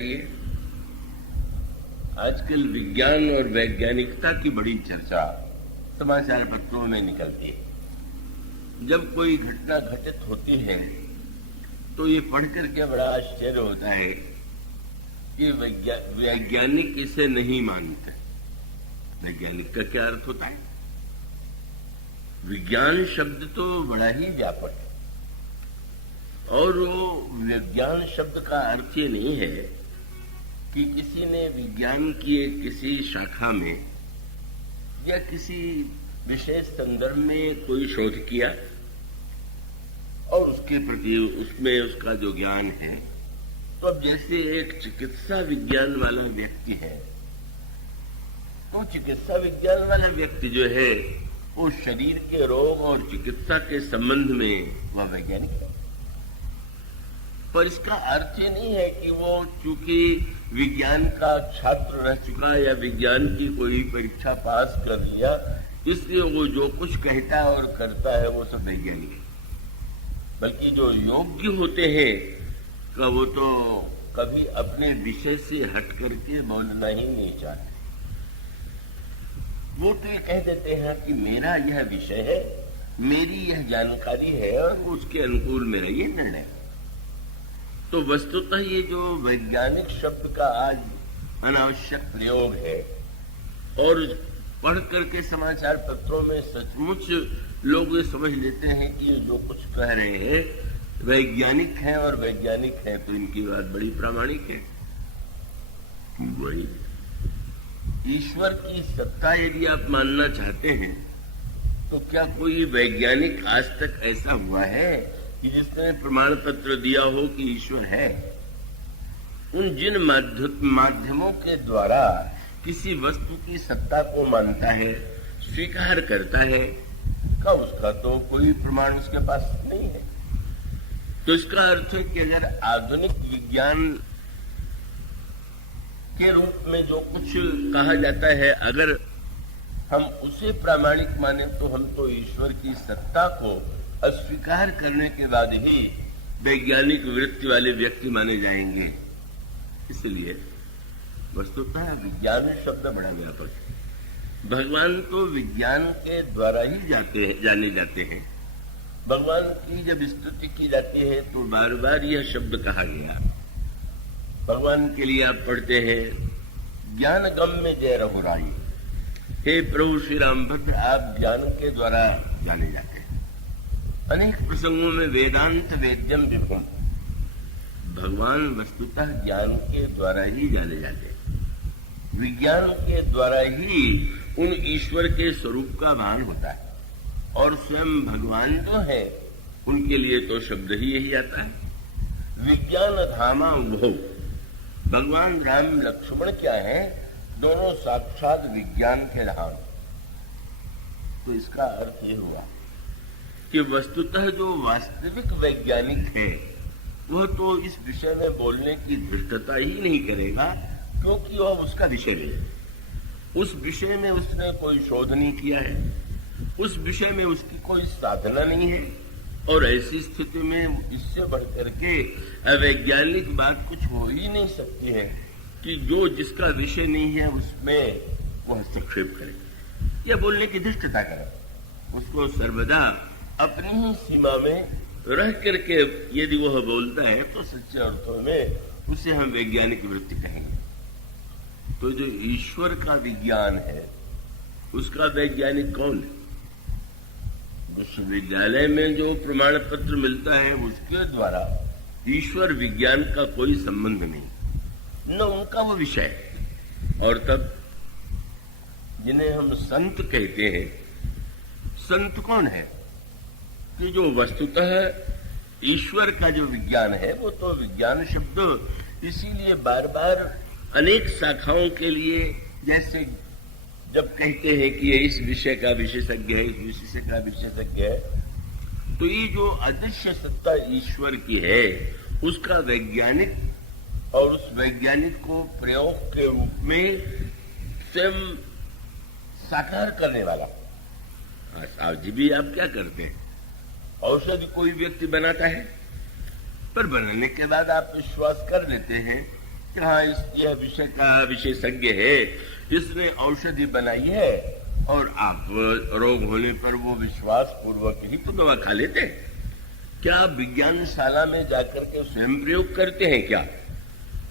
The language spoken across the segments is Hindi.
ये आजकल विज्ञान और वैज्ञानिकता की बड़ी चर्चा समाचार पत्रों में निकलती है। जब कोई घटना घटित होती है तो ये पढ़कर के बड़ा आश्चर्य होता है कि वैज्ञानिक इसे नहीं मानते। वैज्ञानिक का क्या अर्थ होता है? विज्ञान शब्द तो बड़ा ही व्यापक है और वो विज्ञान शब्द का अर्थ ये नहीं है कि किसी ने विज्ञान की एक किसी शाखा में या किसी विशेष संदर्भ में कोई शोध किया और उसके प्रति उसमें उसका जो ज्ञान है, तो अब जैसे एक चिकित्सा विज्ञान वाला व्यक्ति है तो चिकित्सा विज्ञान वाला व्यक्ति जो है वो शरीर के रोग और चिकित्सा के संबंध में वह वैज्ञानिक है। पर इसका अर्थ ये नहीं है कि वो चूंकि विज्ञान का छात्र रह चुका या विज्ञान की कोई परीक्षा पास कर लिया इसलिए वो जो कुछ कहता है और करता है वो सब वैज्ञानिक है। बल्कि जो योग्य होते हैं का वो तो कभी अपने विषय से हट करके बोलना ही नहीं चाहते। वो तो ये कह देते हैं कि मेरा यह विषय है, मेरी यह जानकारी है और उसके अनुकूल मेरा ये निर्णय है। तो वस्तुतः ये जो वैज्ञानिक शब्द का आज अनावश्यक प्रयोग है और पढ़ करके समाचार पत्रों में सचमुच लोग ये समझ लेते हैं कि ये जो कुछ कह रहे हैं वैज्ञानिक हैं और वैज्ञानिक हैं तो इनकी बात बड़ी प्रामाणिक है। वही ईश्वर की सत्ता यदि आप मानना चाहते हैं तो क्या कोई वैज्ञानिक आज तक ऐसा हुआ है कि जिसने प्रमाण पत्र दिया हो कि ईश्वर है? उन जिन माध्यमों के द्वारा किसी वस्तु की सत्ता को मानता है, स्वीकार करता है, का उसका तो कोई प्रमाण उसके पास नहीं है। तो इसका अर्थ है कि अगर आधुनिक विज्ञान के रूप में जो कुछ कहा जाता है अगर हम उसे प्रामाणिक माने तो हम तो ईश्वर की सत्ता को अस्वीकार करने के बाद ही वैज्ञानिक वृत्ति वाले व्यक्ति माने जाएंगे। इसलिए वस्तुतः विज्ञान शब्द बड़ा व्यापक है। भगवान तो विज्ञान के द्वारा ही जाने जाते हैं। भगवान की जब स्तुति की जाती है तो बार बार यह शब्द कहा गया। भगवान के लिए आप पढ़ते हैं ज्ञान गम में जय रघुराई, हे प्रभु श्री रामभद्र आप ज्ञान के द्वारा जाने जाते हैं। अनेक प्रसंगों में वेदांत वेद्यम विभुम, भगवान वस्तुतः ज्ञान के द्वारा ही जाने जाते हैं। विज्ञान के द्वारा ही उन ईश्वर के स्वरूप का भान होता है और स्वयं भगवान जो है उनके लिए तो शब्द ही यही आता है विज्ञान धामा उभो। भगवान राम लक्ष्मण क्या है? दोनों साक्षात विज्ञान के धाम। तो इसका अर्थ ये हुआ कि वस्तुतः जो वास्तविक वैज्ञानिक है वह तो इस विषय में बोलने की धृष्टता ही नहीं करेगा क्योंकि वह उसका विषय नहीं है। उस विषय में उसने कोई शोध नहीं किया है, उस विषय में उसकी कोई साधना नहीं है और ऐसी स्थिति में इससे बढ़कर के अवैज्ञानिक बात कुछ हो ही नहीं सकती है कि जो जिसका विषय नहीं है उसमें वह हस्तक्षेप करे या बोलने की धृष्टता करे। उसको सर्वदा अपनी ही सीमा में रह करके यदि वह बोलता है तो सच्चे अर्थों में उसे हम वैज्ञानिक वृत्ति कहेंगे। तो जो ईश्वर का विज्ञान है उसका वैज्ञानिक कौन है? विश्वविद्यालय में जो प्रमाण पत्र मिलता है उसके द्वारा ईश्वर विज्ञान का कोई संबंध नहीं, न उनका वो विषय। और तब जिन्हें हम संत कहते हैं, संत कौन है? कि जो वस्तुतः ईश्वर का जो विज्ञान है वो तो विज्ञान शब्द इसीलिए बार बार अनेक शाखाओं के लिए, जैसे जब कहते हैं कि ये इस विषय का विशेषज्ञ है, इस विषय का विशेषज्ञ है, तो ये जो अदृश्य सत्ता ईश्वर की है उसका वैज्ञानिक और उस वैज्ञानिक को प्रयोग के रूप में स्वयं साकार करने वाला। आज भी आप क्या करते हैं? औषधि कोई व्यक्ति बनाता है पर बनाने के बाद आप विश्वास कर लेते हैं कि हाँ यह विषय का विशेषज्ञ है, इसने औषधि बनाई है, और आप रोग होने पर वो विश्वास पूर्वक ही तो दवा खा लेते हैं। क्या आप विज्ञानशाला में जाकर के स्वयं प्रयोग करते हैं क्या?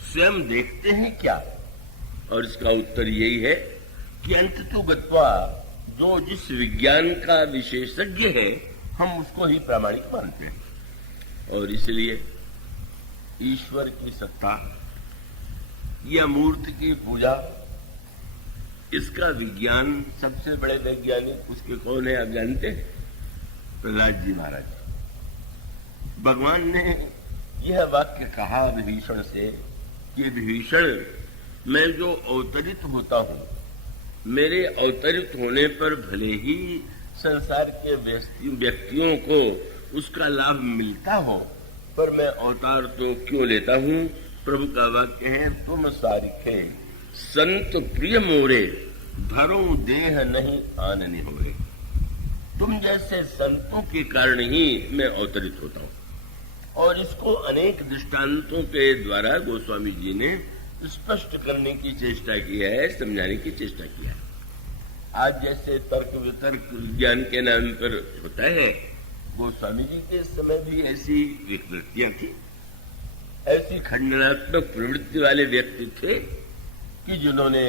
स्वयं देखते हैं क्या? और इसका उत्तर यही है कि अंततो गत्वा जो जिस विज्ञान का विशेषज्ञ है, हम उसको ही प्रामाणिक मानते हैं। और इसलिए ईश्वर की सत्ता या मूर्ति की पूजा, इसका विज्ञान, सबसे बड़े वैज्ञानिक उसके कौन है आप जानते हैं? प्रहलाद जी महाराज। भगवान ने यह वाक्य कहा विभीषण से कि विभीषण, मैं जो अवतरित होता हूं, मेरे अवतरित होने पर भले ही संसार के व्यक्तियों को उसका लाभ मिलता हो, पर मैं अवतार तो क्यों लेता हूं? प्रभु का वाक्य है, तुम सारिखे संत प्रिय मोरे, धरो देह नहीं आनने होरे। तुम जैसे संतों के कारण ही मैं अवतरित होता हूं। और इसको अनेक दृष्टांतों के द्वारा गोस्वामी जी ने स्पष्ट करने की चेष्टा की है, समझाने की चेष्टा की है। आज जैसे तर्क वितर्क विज्ञान के नाम पर होता है, गोस्वामी जी के समय भी ऐसी विकृतियां थी, ऐसी खंडनात्मक प्रवृत्ति वाले व्यक्ति थे कि जिन्होंने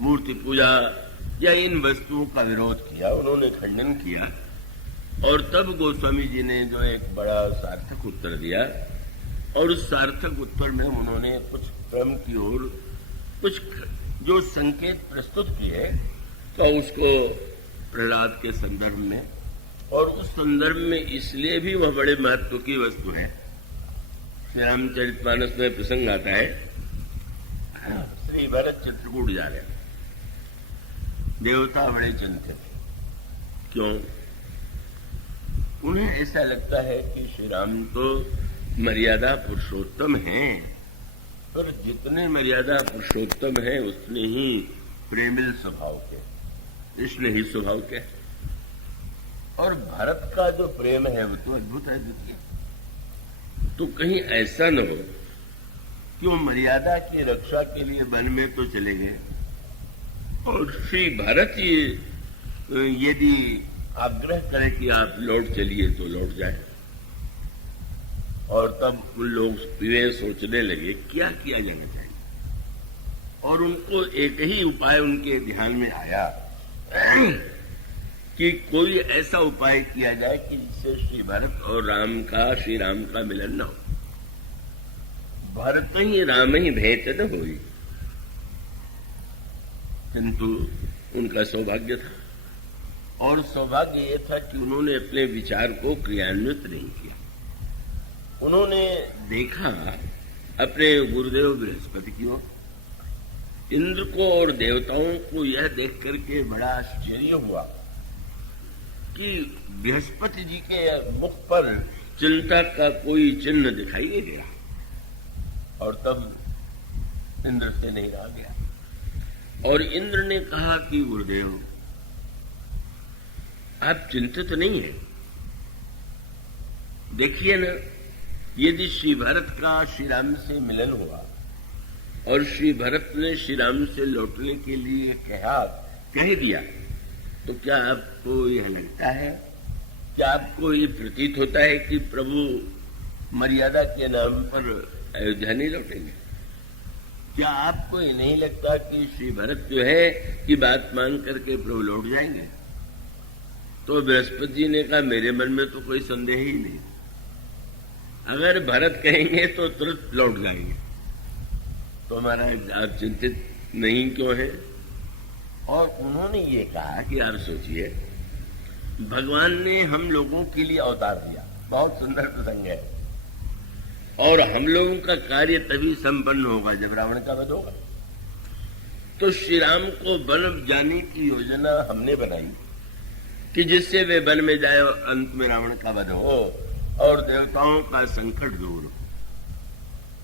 मूर्ति पूजा या इन वस्तुओं का विरोध किया, उन्होंने खंडन किया। और तब गोस्वामी जी ने जो एक बड़ा सार्थक उत्तर दिया, और उस सार्थक उत्तर में उन्होंने कुछ क्रम की ओर कुछ जो संकेत प्रस्तुत किए, तो उसको प्रहलाद के संदर्भ में, और उस संदर्भ में इसलिए भी वह बड़े महत्व की वस्तु है। श्री रामचरितमानस में प्रसंग आता है, श्री भरत चित्रकूट जा रहे, देवता बड़े चिंतित। क्यों? उन्हें ऐसा लगता है कि श्री राम तो मर्यादा पुरुषोत्तम हैं, पर जितने मर्यादा पुरुषोत्तम हैं उतने ही प्रेमिल स्वभाव के, स्नेही स्वभाव के। और भरत का जो प्रेम है वो तो अद्भुत है, द्वितीय। तो कहीं ऐसा न हो कि वो मर्यादा की रक्षा के लिए वन में तो चले गए, और श्री भरत यदि आग्रह करे कि आप लौट चलिए तो लौट जाए। और तब उन लोग वे सोचने लगे क्या किया जाना चाहिए, और उनको एक ही उपाय उनके ध्यान में आया कि कोई ऐसा उपाय किया जाए कि जिससे श्री भरत और श्री राम का मिलन न हो। भरत ही राम ही भेंट न हुई, किंतु उनका सौभाग्य था, और सौभाग्य यह था कि उन्होंने अपने विचार को क्रियान्वित नहीं किया। उन्होंने देखा अपने गुरुदेव बृहस्पति की ओर, इंद्र को और देवताओं को यह देख करके बड़ा आश्चर्य हुआ कि बृहस्पति जी के मुख पर चिंता का कोई चिन्ह दिखाई नहीं दिया, और तब इंद्र से नहीं रहा गया। और इंद्र ने कहा कि गुरुदेव आप चिंतित नहीं है, देखिए ना, यदि श्री भरत का श्री राम से मिलन हुआ और श्री भरत ने श्री राम से लौटने के लिए कह दिया, तो क्या आपको यह लगता है, क्या आपको ये प्रतीत होता है कि प्रभु मर्यादा के नाम पर अयोध्या नहीं लौटेंगे? क्या आपको ये नहीं लगता कि श्री भरत जो है कि बात मान करके प्रभु लौट जाएंगे? तो बृहस्पति जी ने कहा मेरे मन में तो कोई संदेह ही नहीं, अगर भरत कहेंगे तो तुरंत लौट जाएंगे। तो महाराज आप चिंतित नहीं क्यों है? और उन्होंने ये कहा कि आप सोचिए, भगवान ने हम लोगों के लिए अवतार दिया, बहुत सुंदर प्रसंग है, और हम लोगों का कार्य तभी संपन्न होगा जब रावण का वध होगा। तो श्री राम को वन जाने की योजना हमने बनाई कि जिससे वे वन में जाए और अंत में रावण का वध हो और देवताओं का संकट दूर हो।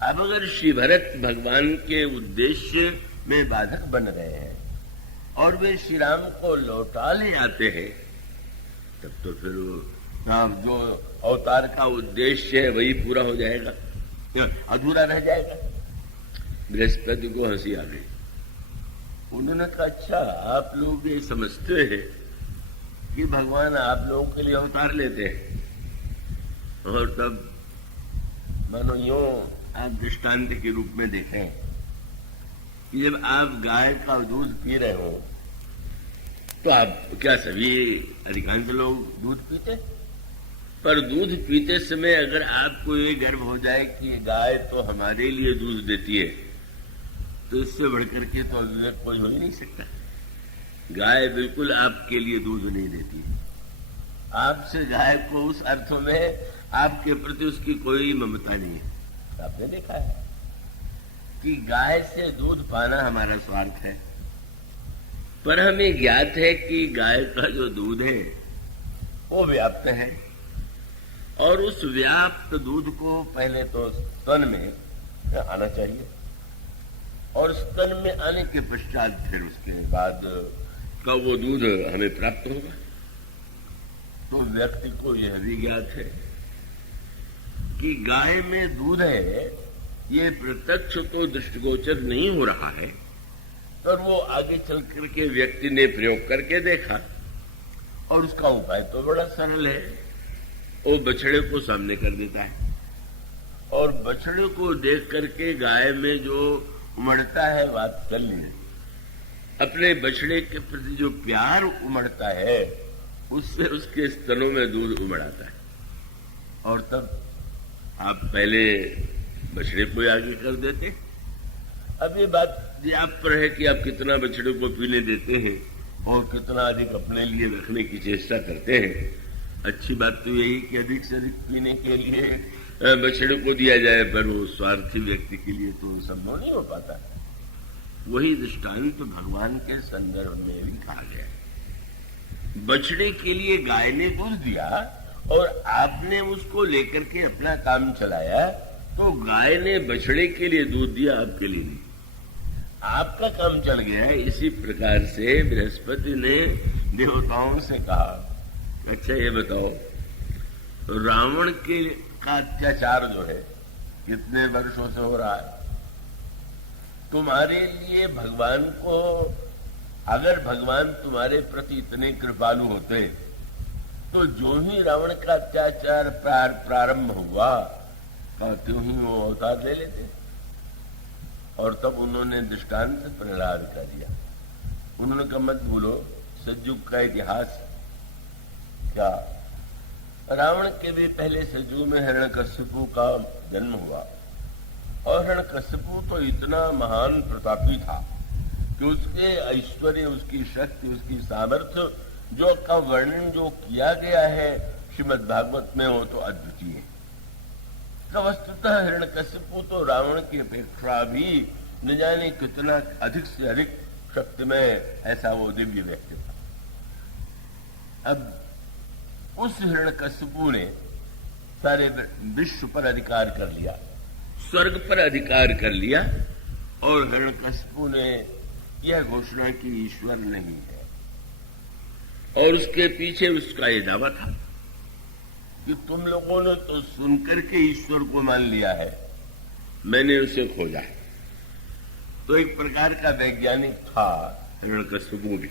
अब अगर श्री भरत भगवान के उद्देश्य में बाधक बन रहे हैं और वे श्री राम को लौटा ले आते हैं, तब तो फिर जो अवतार का उद्देश्य है वही पूरा हो जाएगा, अधूरा रह जाएगा। बृहस्पति को हंसी आ गई। उन्होंने कहा, अच्छा आप लोग ये समझते हैं कि भगवान आप लोगों के लिए अवतार लेते हैं, और तब मानो यूं आप दृष्टांत के रूप में देखें कि जब आप गाय का दूध पी रहे हो तो आप क्या सभी अधिकांश लोग दूध पीते, पर दूध पीते समय अगर आपको ये गर्व हो जाए कि गाय तो हमारे लिए दूध देती है, तो इससे बढ़कर के तो विवेक कोई हो ही नहीं सकता। गाय बिल्कुल आपके लिए दूध नहीं देती। आपसे गाय को उस अर्थ में आपके प्रति उसकी कोई ममता नहीं है। आपने देखा है कि गाय से दूध पाना हमारा स्वार्थ है, पर हमें ज्ञात है कि गाय का जो दूध है वो व्याप्त है, और उस व्याप्त दूध को पहले तो स्तन में आना चाहिए, और स्तन में आने के पश्चात फिर उसके बाद का वो दूध हमें प्राप्त होगा। तो व्यक्ति को यह भी ज्ञात है कि गाय में दूध है, ये प्रत्यक्ष तो दृष्टिगोचर नहीं हो रहा है, पर वो आगे चल करके व्यक्ति ने प्रयोग करके देखा, और उसका उपाय तो बड़ा सरल है। वो बछड़े को सामने कर देता है, और बछड़े को देख करके गाय में जो उमड़ता है वात्सल्य, अपने बछड़े के प्रति जो प्यार उमड़ता है, उससे उसके स्तनों में दूध उमड़ आता है। और तब आप पहले बछड़े को आगे कर देते। अब ये बात आप पर है कि आप कितना बछड़े को पीने देते हैं और कितना अधिक अपने लिए रखने की चेष्टा करते हैं। अच्छी बात तो यही कि अधिक से अधिक पीने के लिए बछड़े को दिया जाए, पर वो स्वार्थी व्यक्ति के लिए तो संभव नहीं हो पाता। वही दृष्टांत भगवान के संदर्भ में भी कहा गया है। बछड़े के लिए गाय ने दूध दिया और आपने उसको लेकर के अपना काम चलाया, तो गाय ने बछड़े के लिए दूध दिया, आपके लिए नहीं। आपका काम चल गया है। इसी प्रकार से बृहस्पति ने देवताओं से कहा, अच्छा ये बताओ, रावण के का अत्याचार जो है कितने वर्षों से हो रहा है, तुम्हारे लिए भगवान को, अगर भगवान तुम्हारे प्रति इतने कृपालु होते तो जो ही रावण का अत्याचार प्रारंभ हुआ त्यों ही वो अवतार ले लेते। और तब उन्होंने दृष्टांत प्रहलाद का दिया। उन्होंने कहा, मत भूलो सतयुग का इतिहास। क्या रावण के भी पहले सतयुग में हिरण्यकश्यपु का जन्म हुआ, और हिरण्यकश्यपु तो इतना महान प्रतापी था कि उसके ऐश्वर्य, उसकी शक्ति, उसकी सामर्थ्य जो का वर्णन जो किया गया है श्रीमद् भागवत में, वो तो अद्वितीय है। तो वस्तुतः हिरण्यकश्यपु तो रावण की अपेक्षा भी न जाने कितना अधिक से अधिक शक्तिमय ऐसा वो दिव्य व्यक्ति था। अब उस हिरण्यकश्यपु ने सारे विश्व पर अधिकार कर लिया, स्वर्ग पर अधिकार कर लिया, और हिरण्यकश्यपु ने यह घोषणा की ईश्वर नहीं है। और उसके पीछे उसका ये दावा था कि तुम लोगों ने तो सुनकर के ईश्वर को मान लिया है, मैंने उसे खोजा है। तो एक प्रकार का वैज्ञानिक था हिरण्यकश्यपु भी।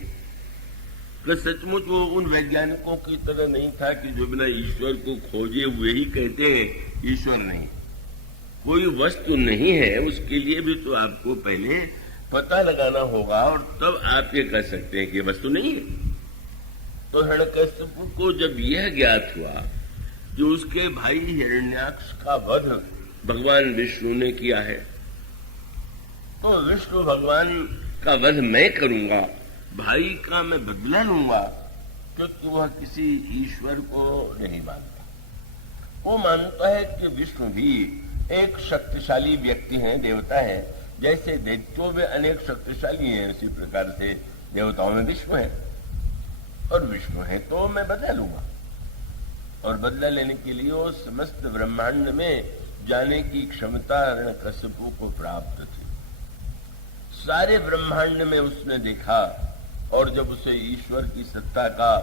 तो सचमुच वो उन वैज्ञानिकों की तरह नहीं था कि जो बिना ईश्वर को खोजे हुए ही कहते हैं ईश्वर नहीं। कोई वस्तु नहीं है, उसके लिए भी तो आपको पहले पता लगाना होगा, और तब आप ये कह सकते हैं कि वस्तु नहीं है। तो हिरण्यकश्यपु को जब यह ज्ञात हुआ कि उसके भाई हिरण्याक्ष का वध भगवान विष्णु ने किया है, तो विष्णु भगवान का वध मैं करूंगा, भाई का मैं बदला लूंगा, क्योंकि वह किसी ईश्वर को नहीं मानता। वो मानता है कि विष्णु भी एक शक्तिशाली व्यक्ति हैं, देवता है। जैसे दैत्यों में अनेक शक्तिशाली हैं, उसी प्रकार से देवताओं में विष्णु है, और विष्णु है तो मैं बदला लूंगा। और बदला लेने के लिए वो समस्त ब्रह्मांड में जाने की क्षमता हिरण्यकश्यपु को प्राप्त थी। सारे ब्रह्मांड में उसने देखा, और जब उसे ईश्वर की सत्ता का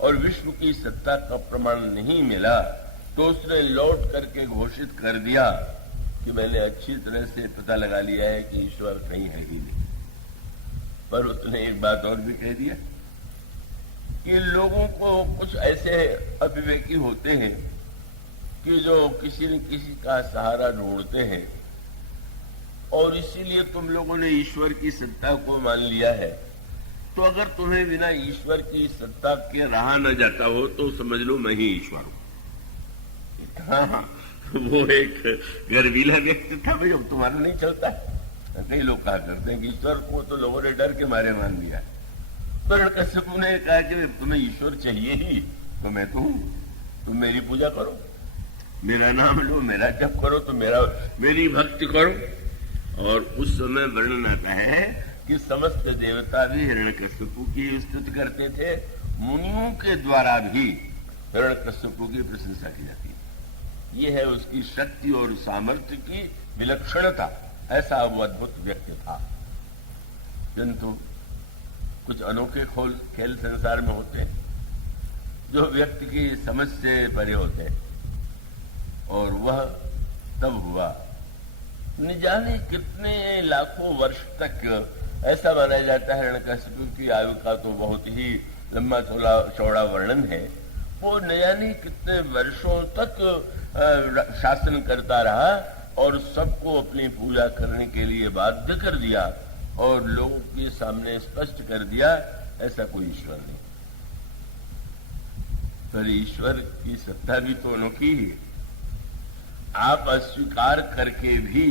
और विष्णु की सत्ता का प्रमाण नहीं मिला, तो उसने लौट करके घोषित कर दिया कि मैंने अच्छी तरह से पता लगा लिया है कि ईश्वर कहीं है ही नहीं। पर उसने एक बात और भी कह दिया कि लोगों को कुछ ऐसे अविवेकी होते हैं कि जो किसी न किसी का सहारा ढूंढते हैं, और इसीलिए तुम लोगों ने ईश्वर की सत्ता को मान लिया है। तो अगर तुम्हें बिना ईश्वर की सत्ता के रहा न जाता हो तो समझ लो मैं ही ईश्वर हूं। हाँ, वो एक गर्वीला व्यक्ति था भाई, अब तुम्हारा नहीं चलता है। कई लोग कहा करते हैं कि ईश्वर को तो लोगों ने डर के मारे मान लिया। तो हिरण्यकश्यप ने कहा कि तुम्हें ईश्वर चाहिए ही तो मैं तो हूं, तुम मेरी पूजा करो, मेरा नाम लो, मेरा जप करो, तो मेरी भक्ति करो। और उस समय वर्णन आता है कि समस्त देवता भी हिरण्यकश्यप की स्तुति करते थे, मुनियों के द्वारा भी हिरण्यकश्यप की प्रशंसा की जाती है। ये है उसकी शक्ति और सामर्थ्य की विलक्षणता। ऐसा वो अद्भुत व्यक्ति था। किंतु कुछ अनोखे खेल संसार में होते हैं जो व्यक्ति की समझ से परे होते हैं, और वह तब हुआ न जाने कितने लाखों वर्ष तक। ऐसा माना जाता है हिरण्यकश्यप की आयु का तो बहुत ही लंबा चौड़ा वर्णन है। वो न जाने कितने वर्षों तक शासन करता रहा और सबको अपनी पूजा करने के लिए बाध्य कर दिया और लोगों के सामने स्पष्ट कर दिया ऐसा कोई ईश्वर नहीं। पर ईश्वर की सत्ता भी तो अनोखी है। आप अस्वीकार करके भी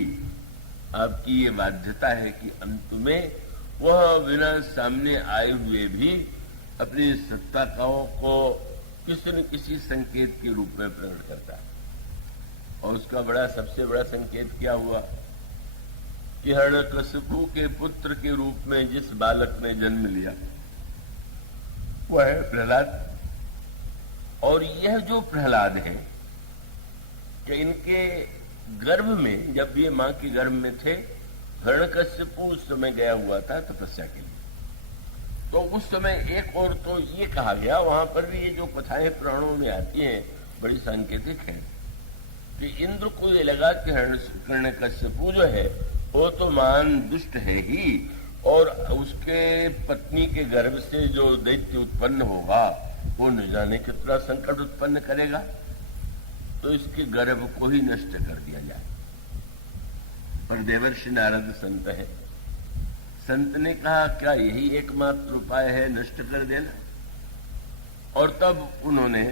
आपकी ये बाध्यता है कि अंत में वह बिना सामने आए हुए भी अपनी सत्ता को किसी न किसी संकेत के रूप में प्रकट करता है। और उसका सबसे बड़ा संकेत क्या हुआ कि हिरण्यकश्यप के पुत्र के रूप में जिस बालक ने जन्म लिया वह है प्रहलाद। और यह जो प्रहलाद है कि इनके गर्भ में, जब ये मां के गर्भ में थे, हिरण्यकश्यप उस समय गया हुआ था तपस्या के लिए। तो उस समय एक और तो ये कहा गया, वहां पर भी ये जो कथाएं पुराणों में आती हैं बड़ी सांकेतिक है कि इंद्र को ये लगा कि हिरण्यकश्यप जो है वो तो महान दुष्ट है ही, और उसके पत्नी के गर्भ से जो दैत्य उत्पन्न होगा वो न जाने कितना संकट उत्पन्न करेगा, तो इसके गर्भ को ही नष्ट कर दिया जाए। पर देवर्षि नारद संत है, संत ने कहा क्या यही एकमात्र उपाय है नष्ट कर देना? और तब उन्होंने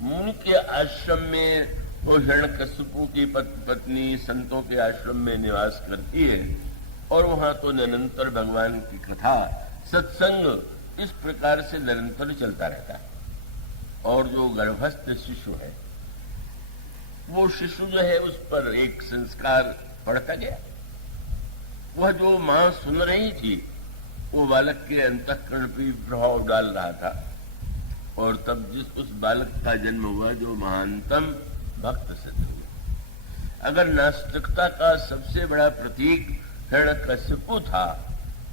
मुनि के आश्रम में, वो हिरण्यकश्यप की पत्नी संतों के आश्रम में निवास करती है, और वहां तो निरंतर भगवान की कथा सत्संग इस प्रकार से निरंतर चलता रहता है। और जो गर्भस्थ शिशु है, वो शिशु जो है उस पर एक संस्कार पड़ता गया। वह जो मां सुन रही थी वो बालक के अंतःकरण पर प्रभाव डाल रहा था, और तब जिस उस बालक का जन्म हुआ जो महानतम भक्त सिद्ध हुआ। अगर नास्तिकता का सबसे बड़ा प्रतीक हिरण्यकश्यप था,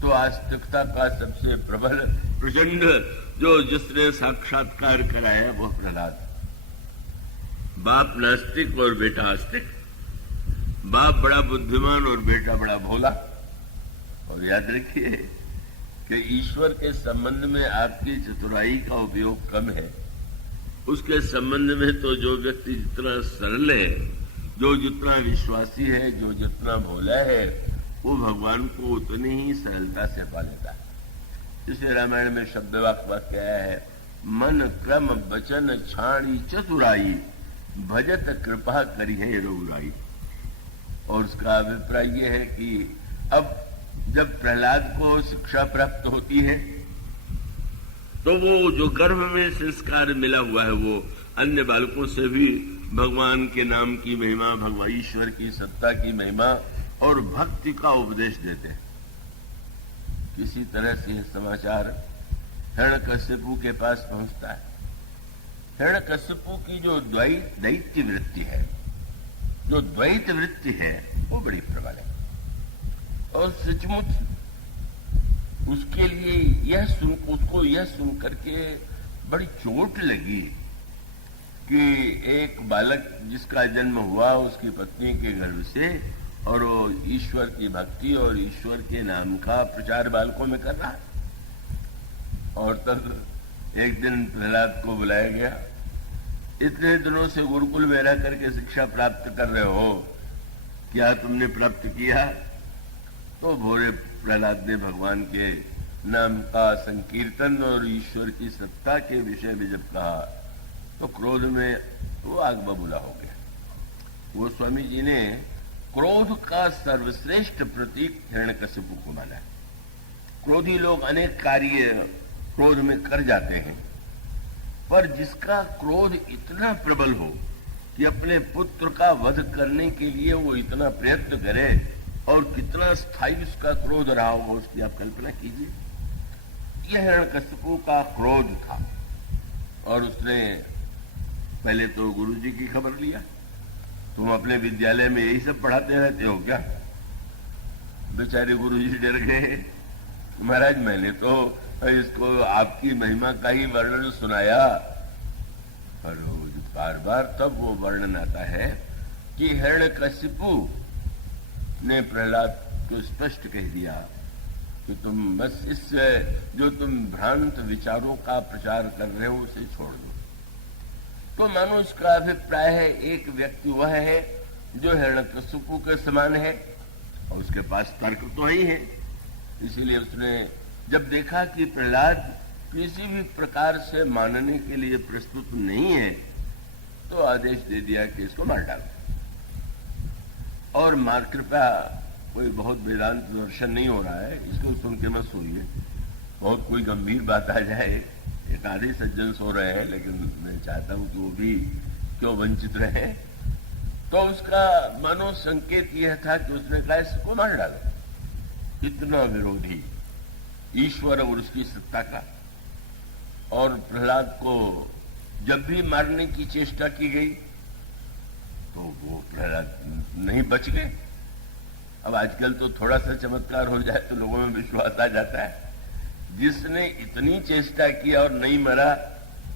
तो आस्तिकता का सबसे प्रबल प्रचंड जो जिसने साक्षात्कार कराया वह प्रहलाद। बाप नास्तिक और बेटा आस्तिक, बाप बड़ा बुद्धिमान और बेटा बड़ा भोला। और याद रखिए कि ईश्वर के संबंध में आपकी चतुराई का उपयोग कम है, उसके संबंध में तो जो व्यक्ति जितना सरल है, जो जितना विश्वासी है, जो जितना भोला है, वो भगवान को उतनी ही सरलता से पा लेता है। इसे रामायण में शब्द वाक्य आया है, मन क्रम वचन छाणी चतुराई, भजत कृपा करी है रघुराई। और उसका अभिप्राय यह है कि अब जब प्रहलाद को शिक्षा प्राप्त होती है तो वो जो गर्भ में संस्कार मिला हुआ है वो अन्य बालकों से भी भगवान के नाम की महिमा, भगवान ईश्वर की सत्ता की महिमा और भक्ति का उपदेश देते हैं। किसी तरह से यह समाचार हिरण्यकश्यप के पास पहुंचता है। हिरण्यकश्यप की जो दैत्य वृत्ति है, जो द्वैत वृत्ति है, वो बड़ी प्रबल है। और सचमुच उसके लिए उसको यह सुन करके बड़ी चोट लगी कि एक बालक जिसका जन्म हुआ उसकी पत्नी के गर्भ से, और वो ईश्वर की भक्ति और ईश्वर के नाम का प्रचार बालकों में कर रहा है। और तब एक दिन प्रहलाद को बुलाया गया, इतने दिनों से गुरुकुल में रह करके शिक्षा प्राप्त कर रहे हो, क्या तुमने प्राप्त किया? तो भोरे प्रहलाद ने भगवान के नाम का संकीर्तन और ईश्वर की सत्ता के विषय में जब कहा तो क्रोध में वो आग बबूला हो गया। वो स्वामी जी ने क्रोध का सर्वश्रेष्ठ प्रतीक हिरण्यकशिपु को माना है। क्रोधी लोग अनेक कार्य क्रोध में कर जाते हैं, पर जिसका क्रोध इतना प्रबल हो कि अपने पुत्र का वध करने के लिए वो इतना प्रयत्न करे, और कितना स्थायी उसका क्रोध रहा होगा उसकी आप कल्पना कीजिए। यह हिरण्यकशिपु का क्रोध था। और उसने पहले तो गुरुजी की खबर लिया, तुम अपने विद्यालय में यही सब पढ़ाते रहते हो क्या? बेचारे गुरुजी डर गए, महाराज मैंने तो इसको आपकी महिमा का ही वर्णन सुनाया। और बार बार तब वो वर्णन आता है कि हिरण्यकशिपु ने प्रहलाद को स्पष्ट कह दिया कि तुम बस इस जो तुम भ्रांत विचारों का प्रचार कर रहे हो उसे छोड़ दो। तो मानो उसका अभिप्राय है एक व्यक्ति वह है जो हिरण्यकशिपु के समान है और उसके पास तर्क तो ही है। इसीलिए उसने जब देखा कि प्रहलाद किसी भी प्रकार से मानने के लिए प्रस्तुत नहीं है, तो आदेश दे दिया कि इसको मार डालो। और मार, कृपया कोई बहुत वेदांत दर्शन नहीं हो रहा है, इसको सुन के मत सुनिए। बहुत कोई गंभीर बात आ जाए, एक आधे सज्जन सो रहे हैं, लेकिन मैं चाहता हूं कि वो भी क्यों वंचित रहे। तो उसका मनो संकेत यह था कि उसने कहा इसको मार डालो। इतना विरोधी ईश्वर और उसकी सत्ता का। और प्रहलाद को जब भी मारने की चेष्टा की गई तो वो प्रहलाद नहीं बच गए। अब आजकल तो थोड़ा सा चमत्कार हो जाए तो लोगों में विश्वास आ जाता है। जिसने इतनी चेष्टा की और नहीं मरा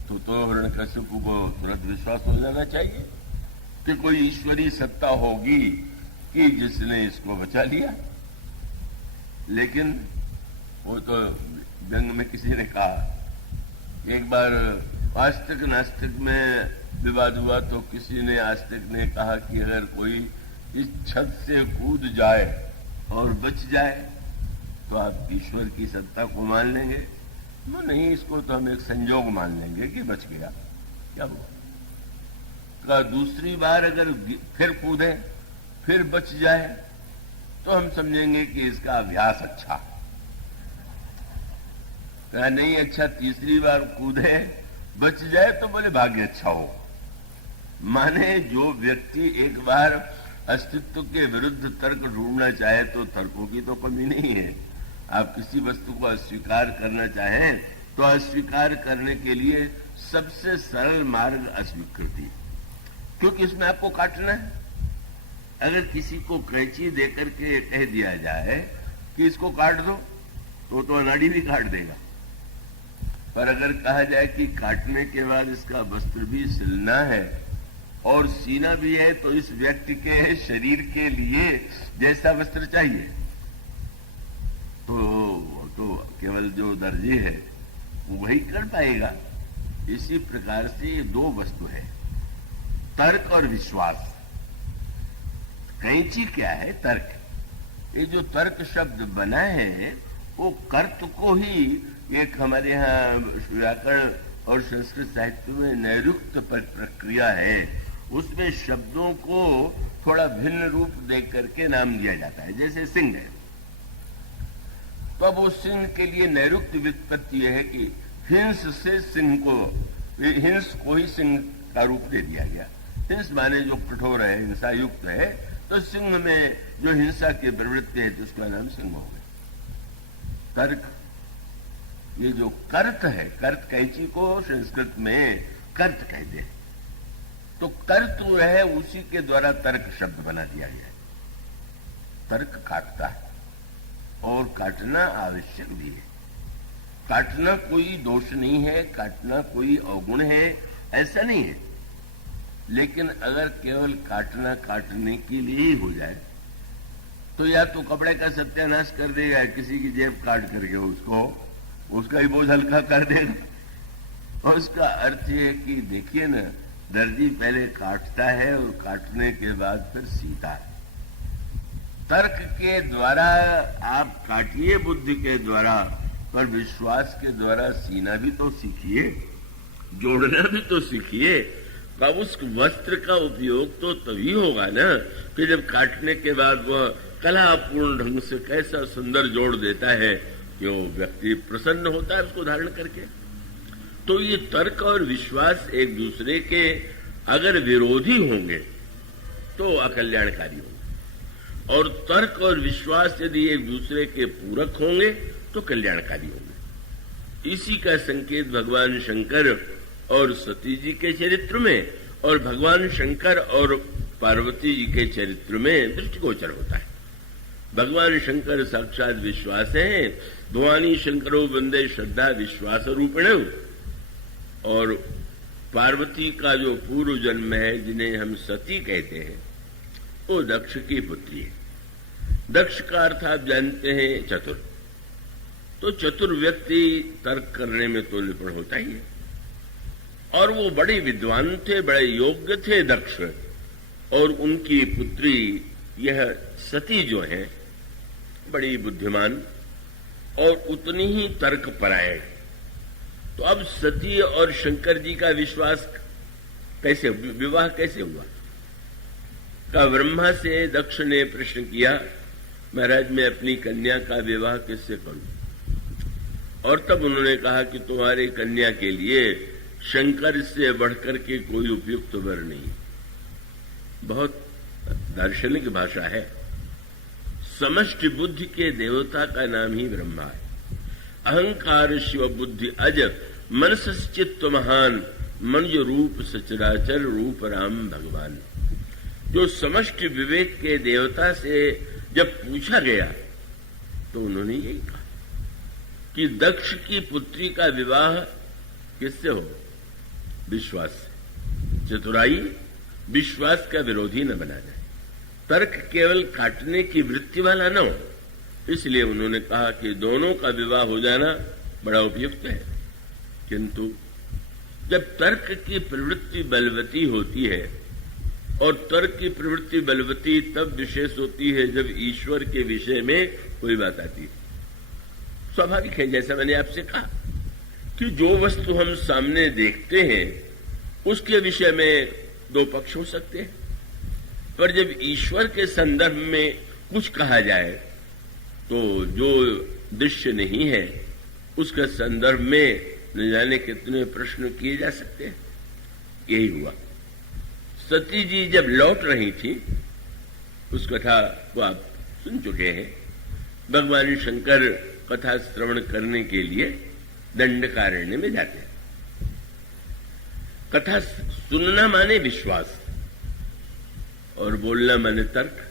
तो हिरण्यकशिपु को तुरंत विश्वास हो जाना चाहिए कि कोई ईश्वरी सत्ता होगी कि जिसने इसको बचा लिया। लेकिन वो तो व्यंग में किसी ने कहा, एक बार आस्तिक नास्तिक में विवाद हुआ तो किसी ने आस्तिक ने कहा कि अगर कोई इस छत से कूद जाए और बच जाए तो आप ईश्वर की सत्ता को मान लेंगे? वो नहीं, इसको तो हम एक संजोग मान लेंगे कि बच गया, क्या हुआ। दूसरी बार अगर फिर कूदे फिर बच जाए तो हम समझेंगे कि इसका अभ्यास अच्छा। कहा नहीं अच्छा, तीसरी बार कूदे बच जाए तो बोले भाग्य अच्छा हो। माने जो व्यक्ति एक बार अस्तित्व के विरुद्ध तर्क ढूंढना चाहे तो तर्कों की तो कमी नहीं है। आप किसी वस्तु को अस्वीकार करना चाहें तो अस्वीकार करने के लिए सबसे सरल मार्ग अस्वीकृति, क्योंकि इसमें आपको काटना है। अगर किसी को कैंची देकर के कह दिया जाए कि इसको काट दो तो अनाड़ी भी काट देगा, पर अगर कहा जाए कि काटने के बाद इसका वस्त्र भी सिलना है और सीना भी है तो इस व्यक्ति के शरीर के लिए जैसा वस्त्र चाहिए, तो केवल जो दर्जी है वो वही कर पाएगा। इसी प्रकार से ये दो वस्तु है, तर्क और विश्वास। कैंची क्या है? तर्क। ये जो तर्क शब्द बना है वो कर्त को ही, एक हमारे यहाँ व्याकरण और संस्कृत साहित्य में नैरुक्त प्रक्रिया है, उसमें शब्दों को थोड़ा भिन्न रूप दे करके नाम दिया जाता है। जैसे सिंह है, तो अब उस सिंह के लिए नैरुक्त व्युत्पत्ति यह है कि हिंस से सिंह को, हिंस को ही सिंह का रूप दे दिया गया। हिंस माने जो कठोर है, हिंसा युक्त है, तो सिंह में जो हिंसा की प्रवृत्ति है तो उसका नाम सिंह हो गया। तर्क, ये जो कर्त है, कर्त कैंची को संस्कृत में कर्त कहते हैं, तो कर्त है उसी के द्वारा तर्क शब्द बना दिया गया है। तर्क काटता है और काटना आवश्यक भी है। काटना कोई दोष नहीं है, काटना कोई अवगुण है, ऐसा नहीं है। लेकिन अगर केवल काटना काटने के लिए ही हो जाए तो या तो कपड़े का सत्यानाश कर देगा, किसी की जेब काट करके उसका ही बोझ हल्का कर देगा। और उसका अर्थ ये है कि देखिए ना, दर्जी पहले काटता है और काटने के बाद फिर सीता है। तर्क के द्वारा आप काटिए, बुद्धि के द्वारा, पर विश्वास के द्वारा सीना भी तो सीखिए, जोड़ना भी तो सीखिए। अब उस वस्त्र का उपयोग तो तभी होगा ना कि जब काटने के बाद वह कलापूर्ण ढंग से कैसा सुंदर जोड़ देता है कि वो व्यक्ति प्रसन्न होता है उसको धारण करके। तो ये तर्क और विश्वास एक दूसरे के अगर विरोधी होंगे तो अकल्याणकारी होंगे, और तर्क और विश्वास यदि एक दूसरे के पूरक होंगे तो कल्याणकारी होंगे। इसी का संकेत भगवान शंकर और सती जी के चरित्र में और भगवान शंकर और पार्वती जी के चरित्र में दृष्टिगोचर होता है। भगवान शंकर साक्षात विश्वास है, भवानी शंकरो वंदे श्रद्धा विश्वास रूपिण, और पार्वती का जो पूर्व जन्म है जिन्हें हम सती कहते हैं वो दक्ष की पुत्री है। दक्ष का अर्थ आप जानते हैं चतुर, तो चतुर व्यक्ति तर्क करने में तो निपुण होता ही है, और वो बड़े विद्वान थे, बड़े योग्य थे दक्ष, और उनकी पुत्री यह सती जो है बड़ी बुद्धिमान और उतनी ही तर्कपरायण। तो अब सती और शंकर जी का विश्वास कैसे, विवाह कैसे हुआ? का ब्रह्मा से दक्ष ने प्रश्न किया, महाराज मैं अपनी कन्या का विवाह किससे करूं? और तब उन्होंने कहा कि तुम्हारी कन्या के लिए शंकर से बढ़कर के कोई उपयुक्त वर नहीं। बहुत दार्शनिक भाषा है। समष्टि बुद्धि के देवता का नाम ही ब्रह्मा है। अहंकार शिव बुद्धि अज मनस चित्त महान, मन जो रूप सचराचर रूप राम भगवान। जो समष्टि विवेक के देवता से जब पूछा गया तो उन्होंने यही कहा कि दक्ष की पुत्री का विवाह किससे हो? विश्वास से। चतुराई विश्वास का विरोधी न बना जाए, तर्क केवल काटने की वृत्ति वाला न हो, इसलिए उन्होंने कहा कि दोनों का विवाह हो जाना बड़ा उपयुक्त है। किंतु जब तर्क की प्रवृत्ति बलवती होती है, और तर्क की प्रवृत्ति बलवती तब विशेष होती है जब ईश्वर के विषय में कोई बात आती है। स्वाभाविक है, जैसा मैंने आपसे कहा कि जो वस्तु हम सामने देखते हैं उसके विषय में दो पक्ष हो सकते हैं, पर जब ईश्वर के संदर्भ में कुछ कहा जाए तो जो दृश्य नहीं है उसके संदर्भ में न जाने कितने प्रश्न किए जा सकते हैं। यही हुआ। सती जी जब लौट रही थी, उस कथा को आप सुन चुके हैं। भगवान शंकर कथा श्रवण करने के लिए दंडकारण्य में जाते हैं। कथा सुनना माने विश्वास और बोलना माने तर्क,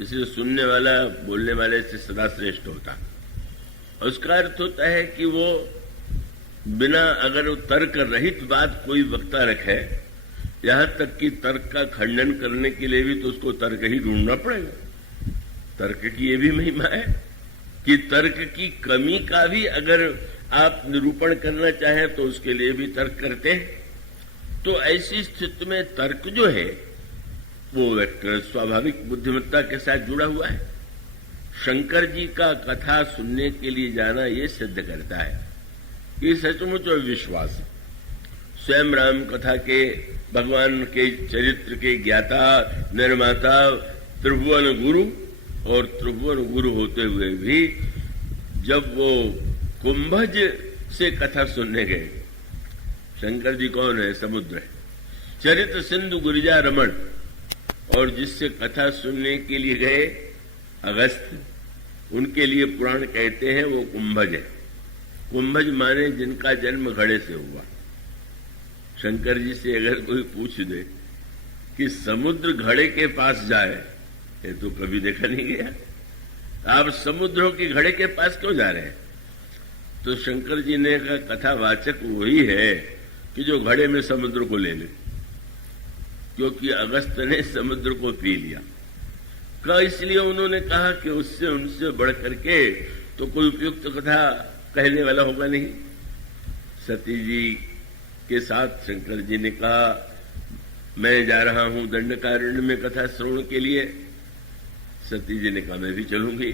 इसलिए सुनने वाला बोलने वाले से सदा श्रेष्ठ होता। उसका अर्थ होता है कि वो बिना अगर तर्क रहित बात कोई वक्ता रखे, यहां तक कि तर्क का खंडन करने के लिए भी तो उसको तर्क ही ढूंढना पड़ेगा। तर्क की ये भी महिमा है कि तर्क की कमी का भी अगर आप निरूपण करना चाहें तो उसके लिए भी तर्क करते हैं। तो ऐसी स्थिति में तर्क जो है वो वेक्टर स्वाभाविक बुद्धिमत्ता के साथ जुड़ा हुआ है। शंकर जी का कथा सुनने के लिए जाना ये सिद्ध करता है कि सचमुच और विश्वास। स्वयं राम कथा के भगवान के चरित्र के ज्ञाता निर्माता त्रिभुवन गुरु, और त्रिभुवन गुरु होते हुए भी जब वो कुंभज से कथा सुनने गए, शंकर जी कौन है? समुद्र है। चरित्र सिंधु गिरिजा रमण, और जिससे कथा सुनने के लिए गए अगस्त, उनके लिए पुराण कहते हैं वो कुंभज है। कुंभज माने जिनका जन्म घड़े से हुआ। शंकर जी से अगर कोई पूछ दे कि समुद्र घड़े के पास जाए, ये तो कभी देखा नहीं गया, आप समुद्रों की घड़े के पास क्यों जा रहे हैं? तो शंकर जी ने कहा कथावाचक वही है कि जो घड़े में समुद्र को ले ले। क्योंकि अगस्त ने समुद्र को पी लिया। का इसलिए उन्होंने कहा कि उससे उनसे बढ़ करके तो कोई उपयुक्त कथा कहने वाला होगा नहीं। सती जी के साथ शंकर जी ने कहा, मैं जा रहा हूं दंडकारण्य में कथा श्रवण के लिए। सती जी ने कहा, मैं भी चलूंगी।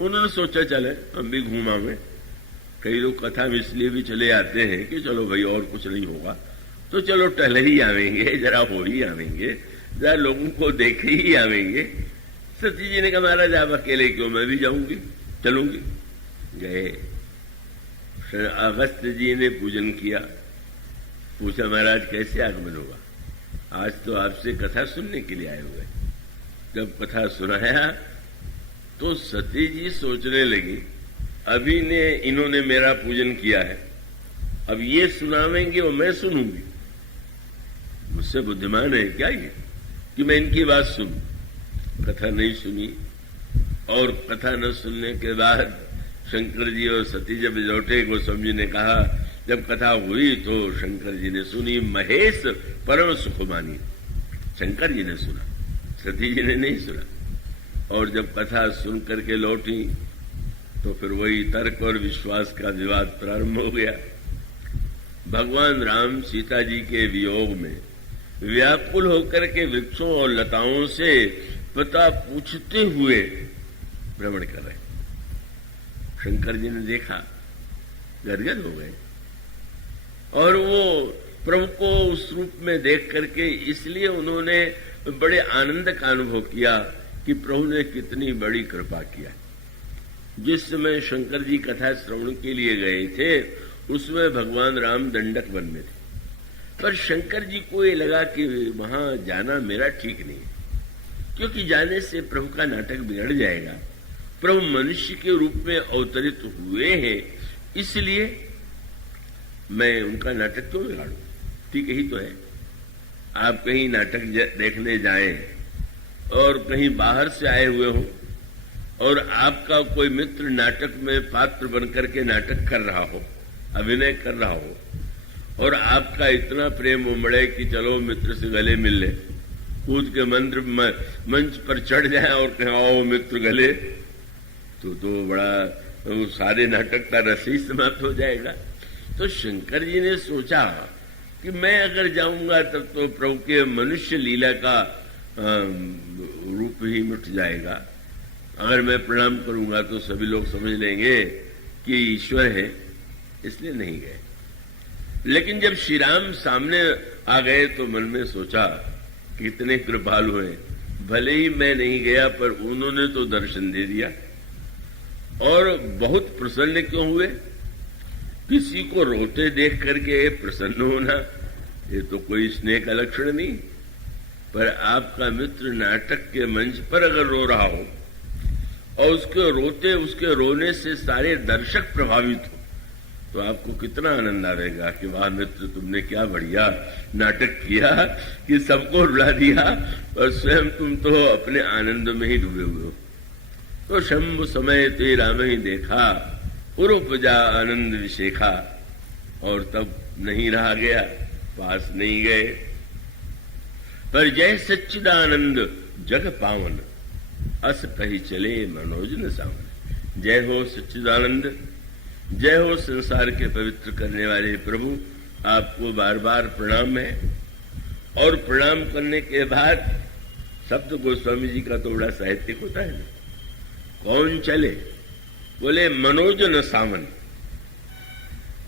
उन्होंने सोचा चले हम भी घूम आवे। कई लोग कथा में इसलिए भी चले आते हैं कि चलो भाई और कुछ नहीं होगा तो चलो टहल ही आवेंगे, जरा हो ही आवेंगे, जरा लोगों को देख ही आवेंगे। सती जी ने कहा, महाराज आप अकेले क्यों, मैं भी जाऊंगी, चलूंगी। गए। अगस्त जी ने पूजन किया। पूछा, महाराज कैसे आगमन होगा? आज तो आपसे कथा सुनने के लिए आए हुए। जब कथा सुनाया तो सती जी सोचने लगी, अभी ने इन्होंने मेरा पूजन किया है, अब ये सुनावेंगे और मैं सुनूंगी। मुझसे बुद्धिमान है क्या ये कि मैं इनकी बात सुनूं? कथा नहीं सुनी। और कथा न सुनने के बाद शंकर जी और सती जब लौटे, गोस्वामी जी ने कहा, जब कथा हुई तो शंकर जी ने सुनी, महेश परम सुख मानी। शंकर जी ने सुना, सती जी ने नहीं सुना। और जब कथा सुन करके लौटी तो फिर वही तर्क और विश्वास का विवाद प्रारंभ हो गया। भगवान राम सीता जी के वियोग में व्याकुल होकर के वृक्षों और लताओं से पता पूछते हुए भ्रमण कर रहे। शंकर जी ने देखा, गदगद हो गए। और वो प्रभु को उस रूप में देख करके इसलिए उन्होंने बड़े आनंद का अनुभव किया कि प्रभु ने कितनी बड़ी कृपा किया। जिस समय शंकर जी कथा श्रवण के लिए गए थे उसमें भगवान राम दंडक वन में थे, पर शंकर जी को ये लगा कि वहां जाना मेरा ठीक नहीं, क्योंकि जाने से प्रभु का नाटक बिगड़ जाएगा। प्रभु मनुष्य के रूप में अवतरित हुए हैं, इसलिए मैं उनका नाटक क्यों बिगाड़ू? ठीक ही तो है। आप कहीं नाटक देखने जाएं और कहीं बाहर से आए हुए हो और आपका कोई मित्र नाटक में पात्र बनकर के नाटक कर रहा हो, अभिनय कर रहा हो, और आपका इतना प्रेम उमड़े कि चलो मित्र से गले मिल ले, कूद के मंच पर चढ़ जाए और कहें आओ मित्र गले, तो बड़ा सारे नाटक का रस ही समाप्त हो जाएगा। तो शंकर जी ने सोचा कि मैं अगर जाऊंगा तब तो प्रभु के मनुष्य लीला का रूप ही मिट जाएगा। अगर मैं प्रणाम करूंगा तो सभी लोग समझ लेंगे कि ईश्वर है, इसलिए नहीं गए। लेकिन जब श्री राम सामने आ गए तो मन में सोचा कितने कृपालु हैं, भले ही मैं नहीं गया पर उन्होंने तो दर्शन दे दिया। और बहुत प्रसन्न क्यों हुए? किसी को रोते देख करके प्रसन्न होना ये तो कोई स्नेह का लक्षण नहीं, पर आपका मित्र नाटक के मंच पर अगर रो रहा हो और उसके रोते, उसके रोने से सारे दर्शक प्रभावित हो तो आपको कितना आनंद आएगा कि वाह मित्र, तुमने क्या बढ़िया नाटक किया कि सबको रुला दिया और स्वयं तुम तो अपने आनंद में ही डूबे हुए हो। तो शंभु समय ते राम ही देखा, पुरुपजा आनंद विशेखा, और तब नहीं रहा गया, पास नहीं गए। पर जय सच्चिदानंद जग पावन, अस कही चले मनोज न सावन। जय हो सच्चिदानंद, जय हो संसार के पवित्र करने वाले प्रभु, आपको बार बार प्रणाम है। और प्रणाम करने के बाद शब्द गोस्वामी जी का तो बड़ा साहित्यिक होता है ना, कौन चले? बोले मनोज न सावन।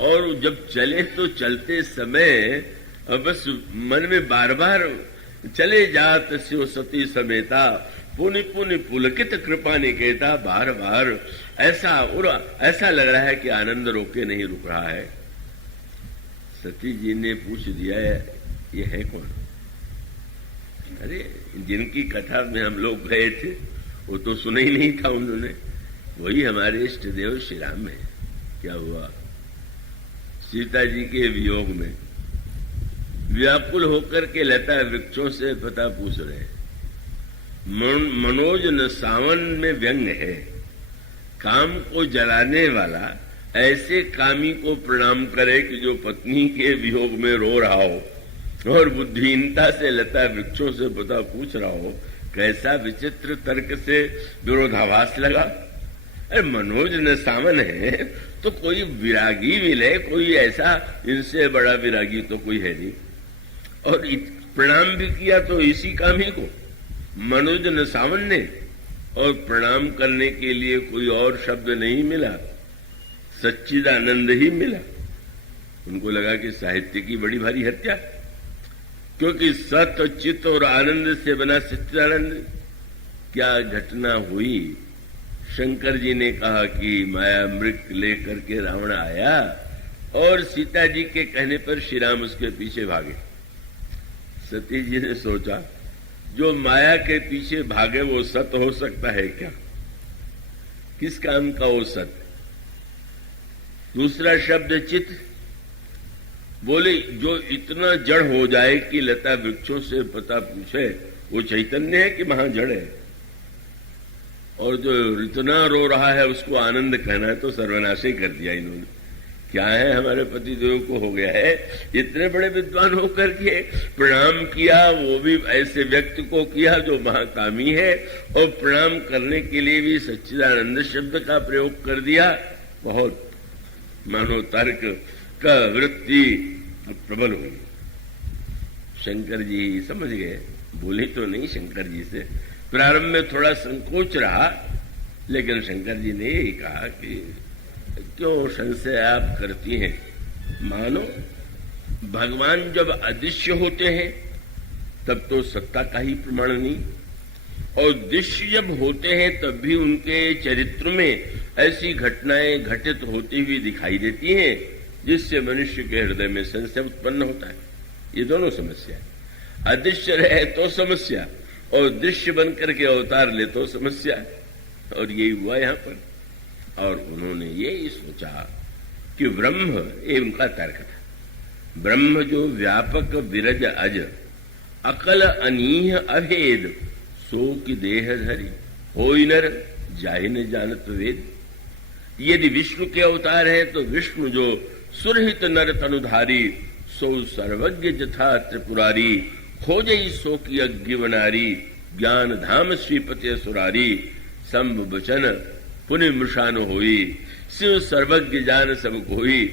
और जब चले तो चलते समय बस मन में बार बार चले जात स्यो सती समेता, पुनि पुनि पुलकित कृपा निकेता। बार बार ऐसा लग रहा है कि आनंद रोके नहीं रुक रहा है। सती जी ने पूछ दिया, ये है कौन? अरे जिनकी कथा में हम लोग गए थे वो तो सुना ही नहीं था उन्होंने, वही हमारे इष्ट देव श्री राम है। क्या हुआ? सीता जी के वियोग में व्याकुल होकर के लता वृक्षों से पता पूछ रहे। मनोज न सावन में व्यंग है, काम को जलाने वाला ऐसे कामी को प्रणाम करे कि जो पत्नी के वियोग में रो रहा हो। और बुद्धिहीनता से लता वृक्षों से पता पूछ रहा हो, कैसा विचित्र तर्क से विरोधाभास लगा। अरे मनोज न सामन है तो कोई विरागी मिले, कोई ऐसा इनसे बड़ा विरागी तो कोई है नहीं। और प्रणाम भी किया तो इसी काम ही को, मनोज न सामन ने, और प्रणाम करने के लिए कोई और शब्द नहीं मिला, सच्चिदानंद ही मिला। उनको लगा कि साहित्य की बड़ी भारी हत्या, क्योंकि सत चित और आनंद से बना सच्चिदानंद। क्या घटना हुई, शंकर जी ने कहा कि माया मृग लेकर के रावण आया और सीता जी के कहने पर श्री राम उसके पीछे भागे। सती जी ने सोचा, जो माया के पीछे भागे वो सत हो सकता है क्या? किस काम का वो सत? दूसरा शब्द चित, बोले जो इतना जड़ हो जाए कि लता वृक्षों से पता पूछे, वो चैतन्य है कि महा जड़ है? और जो इतना रो रहा है उसको आनंद कहना है तो सर्वनाश ही कर दिया इन्होंने। क्या है हमारे पतिदेव को हो गया है, इतने बड़े विद्वान होकर के प्रणाम किया, वो भी ऐसे व्यक्ति को किया जो महाकामी है, और प्रणाम करने के लिए भी सच्चिदानंद शब्द का प्रयोग कर दिया। बहुत मानो तर्क का वृत्ति प्रबल हुई। शंकर जी समझ गए, बोले तो नहीं शंकर जी से। प्रारंभ में थोड़ा संकोच रहा, लेकिन शंकर जी ने यही कहा कि क्यों संशय आप करती हैं? मानो भगवान जब अदृश्य होते हैं तब तो सत्ता का ही प्रमाण नहीं, और दृश्य जब होते हैं तब भी उनके चरित्र में ऐसी घटनाएं घटित होती हुई दिखाई देती हैं जिससे मनुष्य के हृदय में संशय उत्पन्न होता है। ये दोनों समस्या है, अदृश्य रहे तो समस्या और दृश्य बनकर के अवतार ले तो समस्या, और यही हुआ यहां पर। और उन्होंने ये सोचा कि ब्रह्म, ये उनका तर्क था, ब्रह्म जो व्यापक विरज अज अकल अनीह अभेद सो की देह धरी होई नर जाहि न जानत वेद। यदि विष्णु के अवतार है तो विष्णु जो सुरहित नर तनुधारी सो सर्वज्ञ जथा त्रिपुरारी खोजई सो की अज्ञवनारी ज्ञान धाम श्रीपति सुरारी संभ बचन पुण्य मृषान होई शिव सर्वज्ञ जान सब कोई।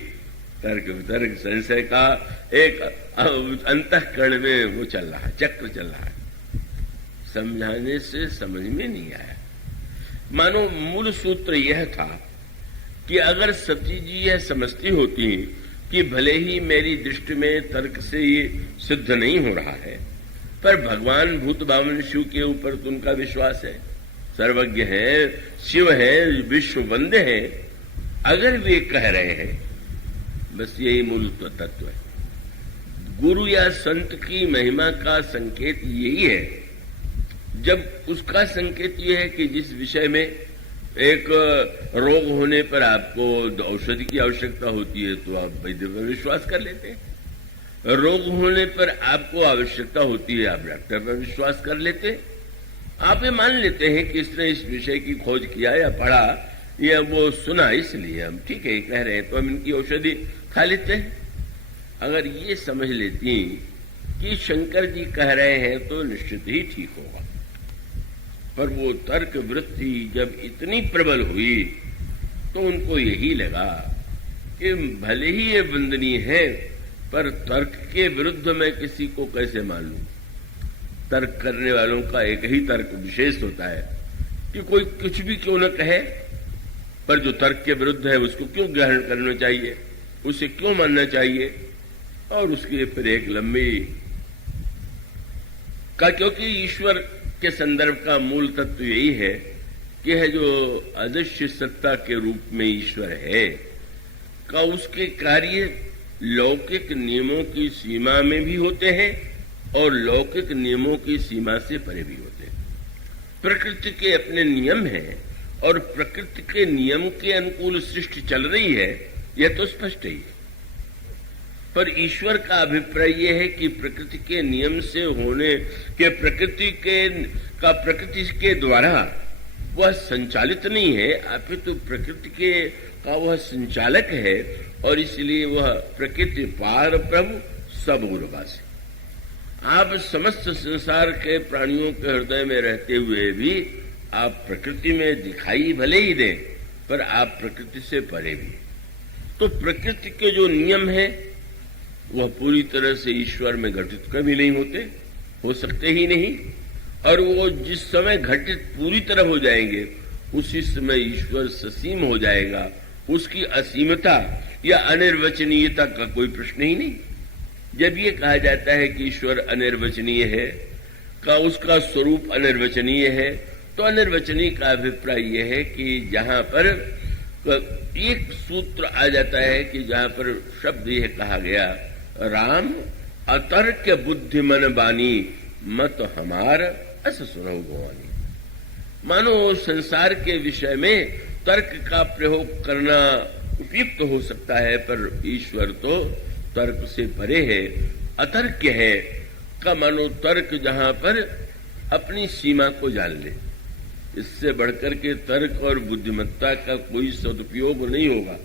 तर्क वितर्क संशय का एक अंतःकरण में वो चल रहा है, चक्र चल रहा है, समझाने से समझ में नहीं आया। मानो मूल सूत्र यह था कि अगर सती जी यह समझती होती कि भले ही मेरी दृष्टि में तर्क से ये सिद्ध नहीं हो रहा है, पर भगवान भूत बामन शिव के ऊपर तो उनका विश्वास है, सर्वज्ञ है, शिव है, विश्व वंद्य है, अगर वे कह रहे हैं, बस यही मूल तत्व है। गुरु या संत की महिमा का संकेत यही है, जब उसका संकेत यह है कि जिस विषय में एक रोग होने पर आपको औषधि की आवश्यकता होती है तो आप वैद्य पर विश्वास कर लेते हैं, रोग होने पर आपको आवश्यकता होती है आप डॉक्टर पर विश्वास कर लेते हैं, आप ये मान लेते हैं कि इसने इस विषय की खोज किया या पढ़ा या वो सुना, इसलिए हम ठीक है कह रहे हैं तो हम इनकी औषधि खा लेते हैं। अगर ये समझ लेती कि शंकर जी कह रहे हैं तो निश्चित ही ठीक होगा, पर वो तर्क वृत्ति जब इतनी प्रबल हुई तो उनको यही लगा कि भले ही ये वंदनीय है, पर तर्क के विरुद्ध मैं किसी को कैसे मान लूं। तर्क करने वालों का एक ही तर्क विशेष होता है कि कोई कुछ भी क्यों न कहे, पर जो तर्क के विरुद्ध है उसको क्यों ग्रहण करना चाहिए, उसे क्यों मानना चाहिए, और उसकी फिर एक लंबी का, क्योंकि ईश्वर के संदर्भ का मूल तत्व यही है कि है जो अदृश्य सत्ता के रूप में ईश्वर है का उसके कार्य लौकिक नियमों की सीमा में भी होते हैं और लौकिक नियमों की सीमा से परे भी होते हैं। प्रकृति के अपने नियम हैं और प्रकृति के नियम के अनुकूल सृष्टि चल रही है, यह तो स्पष्ट ही है, पर ईश्वर का अभिप्राय यह है कि प्रकृति के नियम से होने के प्रकृति के द्वारा वह संचालित नहीं है, अपितु प्रकृति के का वह संचालक है, और इसलिए वह प्रकृति पार प्रभु सब उर्वासी। आप समस्त संसार के प्राणियों के हृदय में रहते हुए भी आप प्रकृति में दिखाई भले ही दें, पर आप प्रकृति से परे भी। तो प्रकृति के जो नियम है वह पूरी तरह से ईश्वर में घटित कभी नहीं होते, हो सकते ही नहीं। और वो जिस समय घटित पूरी तरह हो जाएंगे उसी समय ईश्वर ससीम हो जाएगा। उसकी असीमता या अनिर्वचनीयता का कोई प्रश्न ही नहीं। जब ये कहा जाता है कि ईश्वर अनिर्वचनीय है, का उसका स्वरूप अनिर्वचनीय है, तो अनिर्वचनीय का अभिप्राय यह है कि जहां पर एक सूत्र आ जाता है कि जहां पर शब्द यह कहा गया, राम अतर्क बुद्धिमन बानी मत हमार अस सुनो भवानी। मानो संसार के विषय में तर्क का प्रयोग करना उपयुक्त हो सकता है, पर ईश्वर तो तर्क से परे है, अतर्क है। का मानो तर्क जहां पर अपनी सीमा को जान ले, इससे बढ़कर के तर्क और बुद्धिमत्ता का कोई सदुपयोग नहीं होगा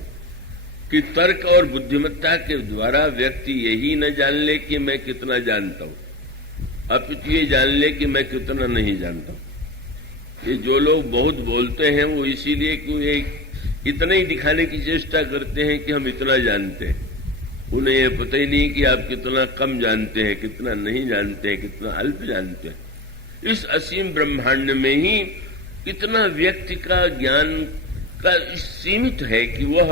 कि तर्क और बुद्धिमत्ता के द्वारा व्यक्ति यही न जान ले कि मैं कितना जानता हूं, अपितु ये जान ले कि मैं कितना नहीं जानता हूं। ये जो लोग बहुत बोलते हैं वो इसीलिए कि वे इतना ही दिखाने की चेष्टा करते हैं कि हम इतना जानते हैं। उन्हें ये पता ही नहीं कि आप कितना कम जानते हैं, कितना नहीं जानते हैं, कितना अल्प जानते हैं। इस असीम ब्रह्मांड में ही इतना व्यक्ति का ज्ञान का सीमित है कि वह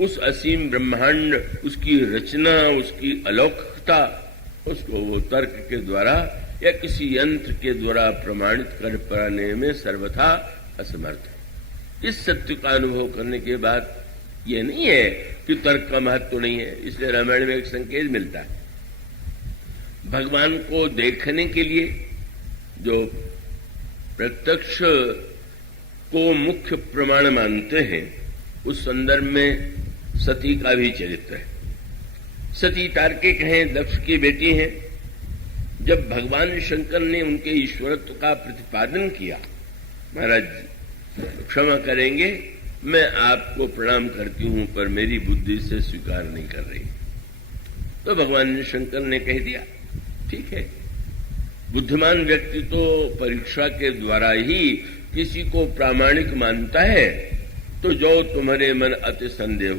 उस असीम ब्रह्मांड, उसकी रचना, उसकी अलौकिकता, उसको वो तर्क के द्वारा या किसी यंत्र के द्वारा प्रमाणित कर पाने में सर्वथा असमर्थ है। इस सत्य का अनुभव करने के बाद यह नहीं है कि तर्क का महत्व नहीं है। इसलिए रामायण में एक संकेत मिलता है, भगवान को देखने के लिए जो प्रत्यक्ष को मुख्य प्रमाण मानते हैं, उस संदर्भ में सती का भी चरित्र है। सती तार्किक हैं, दक्ष की बेटी हैं। जब भगवान शंकर ने उनके ईश्वरत्व का प्रतिपादन किया, महाराज क्षमा करेंगे, मैं आपको प्रणाम करती हूं पर मेरी बुद्धि से स्वीकार नहीं कर रही, तो भगवान शंकर ने कह दिया ठीक है, बुद्धिमान व्यक्ति तो परीक्षा के द्वारा ही किसी को प्रामाणिक मानता है, तो जो तुम्हारे मन अति संदेह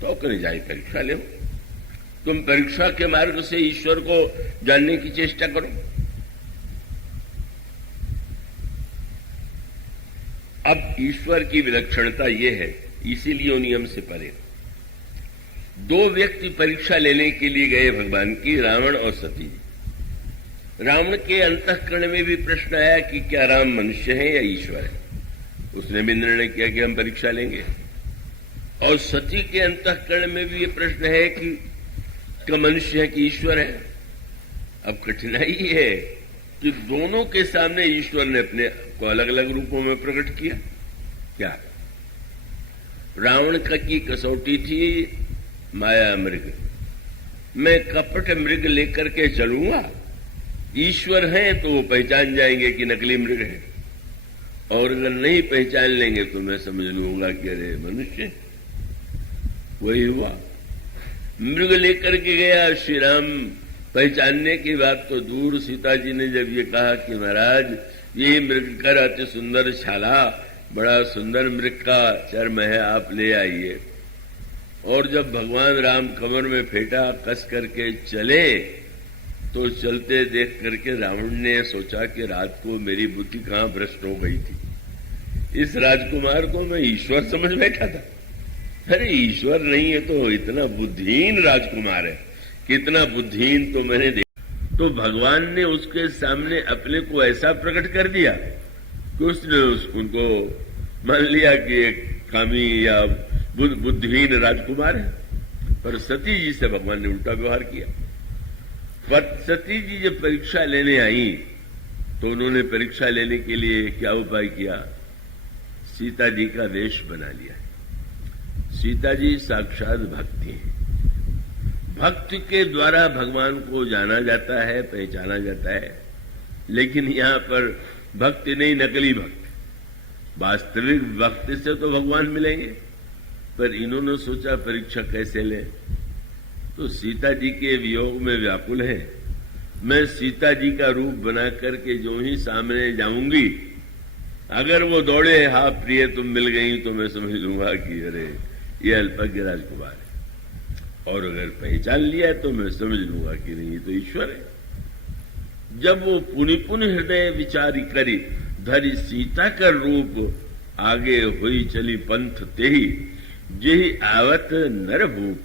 तो कर जाए परीक्षा ले। तुम परीक्षा के मार्ग से ईश्वर को जानने की चेष्टा करो। अब ईश्वर की विलक्षणता यह है, इसीलिए वो नियम से परे। दो व्यक्ति परीक्षा लेने के लिए गए भगवान की, रावण और सती। रावण के अंतःकरण में भी प्रश्न आया कि क्या राम मनुष्य है या ईश्वर है। उसने भी निर्णय किया कि हम परीक्षा लेंगे। और सती के अंतःकरण में भी ये प्रश्न है कि मनुष्य है कि ईश्वर है। अब कठिनाई है कि दोनों के सामने ईश्वर ने अपने को अलग अलग रूपों में प्रकट किया। क्या रावण की कसौटी थी माया मृग, मैं कपट मृग लेकर के चलूंगा, ईश्वर है तो वो पहचान जाएंगे कि नकली मृग है, और अगर नहीं पहचान लेंगे तो मैं समझ लूंगा कि अरे मनुष्य। वही हुआ, मृग लेकर के गया श्री राम। पहचानने की बात तो दूर, सीता जी ने जब ये कहा कि महाराज ये मृग कर अति सुंदर छाला, बड़ा सुंदर मृग का चर्म है, आप ले आइए। और जब भगवान राम कमर में फेंटा कस करके चले, तो चलते देख करके रावण ने सोचा कि रात को मेरी बुद्धि कहां भ्रष्ट हो गई थी। इस राजकुमार को मैं ईश्वर समझ बैठा था। अरे ईश्वर नहीं है तो इतना बुद्धिहीन राजकुमार है, कितना बुद्धिहीन तो मैंने देखा। तो भगवान ने उसके सामने अपने को ऐसा प्रकट कर दिया कि उसने उनको मान लिया कि एक कामी या बुद्धिहीन राजकुमार है। पर सती जी से भगवान ने उल्टा व्यवहार किया। सती जी जब परीक्षा लेने आई तो उन्होंने परीक्षा लेने के लिए क्या उपाय किया, सीता जी का वेश बना लिया। सीता जी साक्षात भक्ति है। भक्ति के द्वारा भगवान को जाना जाता है, पहचाना जाता है। लेकिन यहां पर भक्ति नहीं, नकली भक्ति। वास्तविक भक्ति से तो भगवान मिलेंगे, पर इन्होंने सोचा परीक्षा कैसे ले। तो सीता जी के वियोग में व्याकुल है मैं सीता जी का रूप बना करके जो ही सामने जाऊंगी, अगर वो दौड़े, हाँ प्रिय तुम मिल गई, तो मैं समझ लूंगा कि अरे ये अल्पज्ञ राजकुमार है, और अगर पहचान लिया तो मैं समझ लूंगा कि नहीं, ये तो ईश्वर है। जब वो पुनि पुनि हृदय विचारी करी, धरी सीता का रूप, आगे हुई चली पंथ तेही, जेहि आवत नर भूप।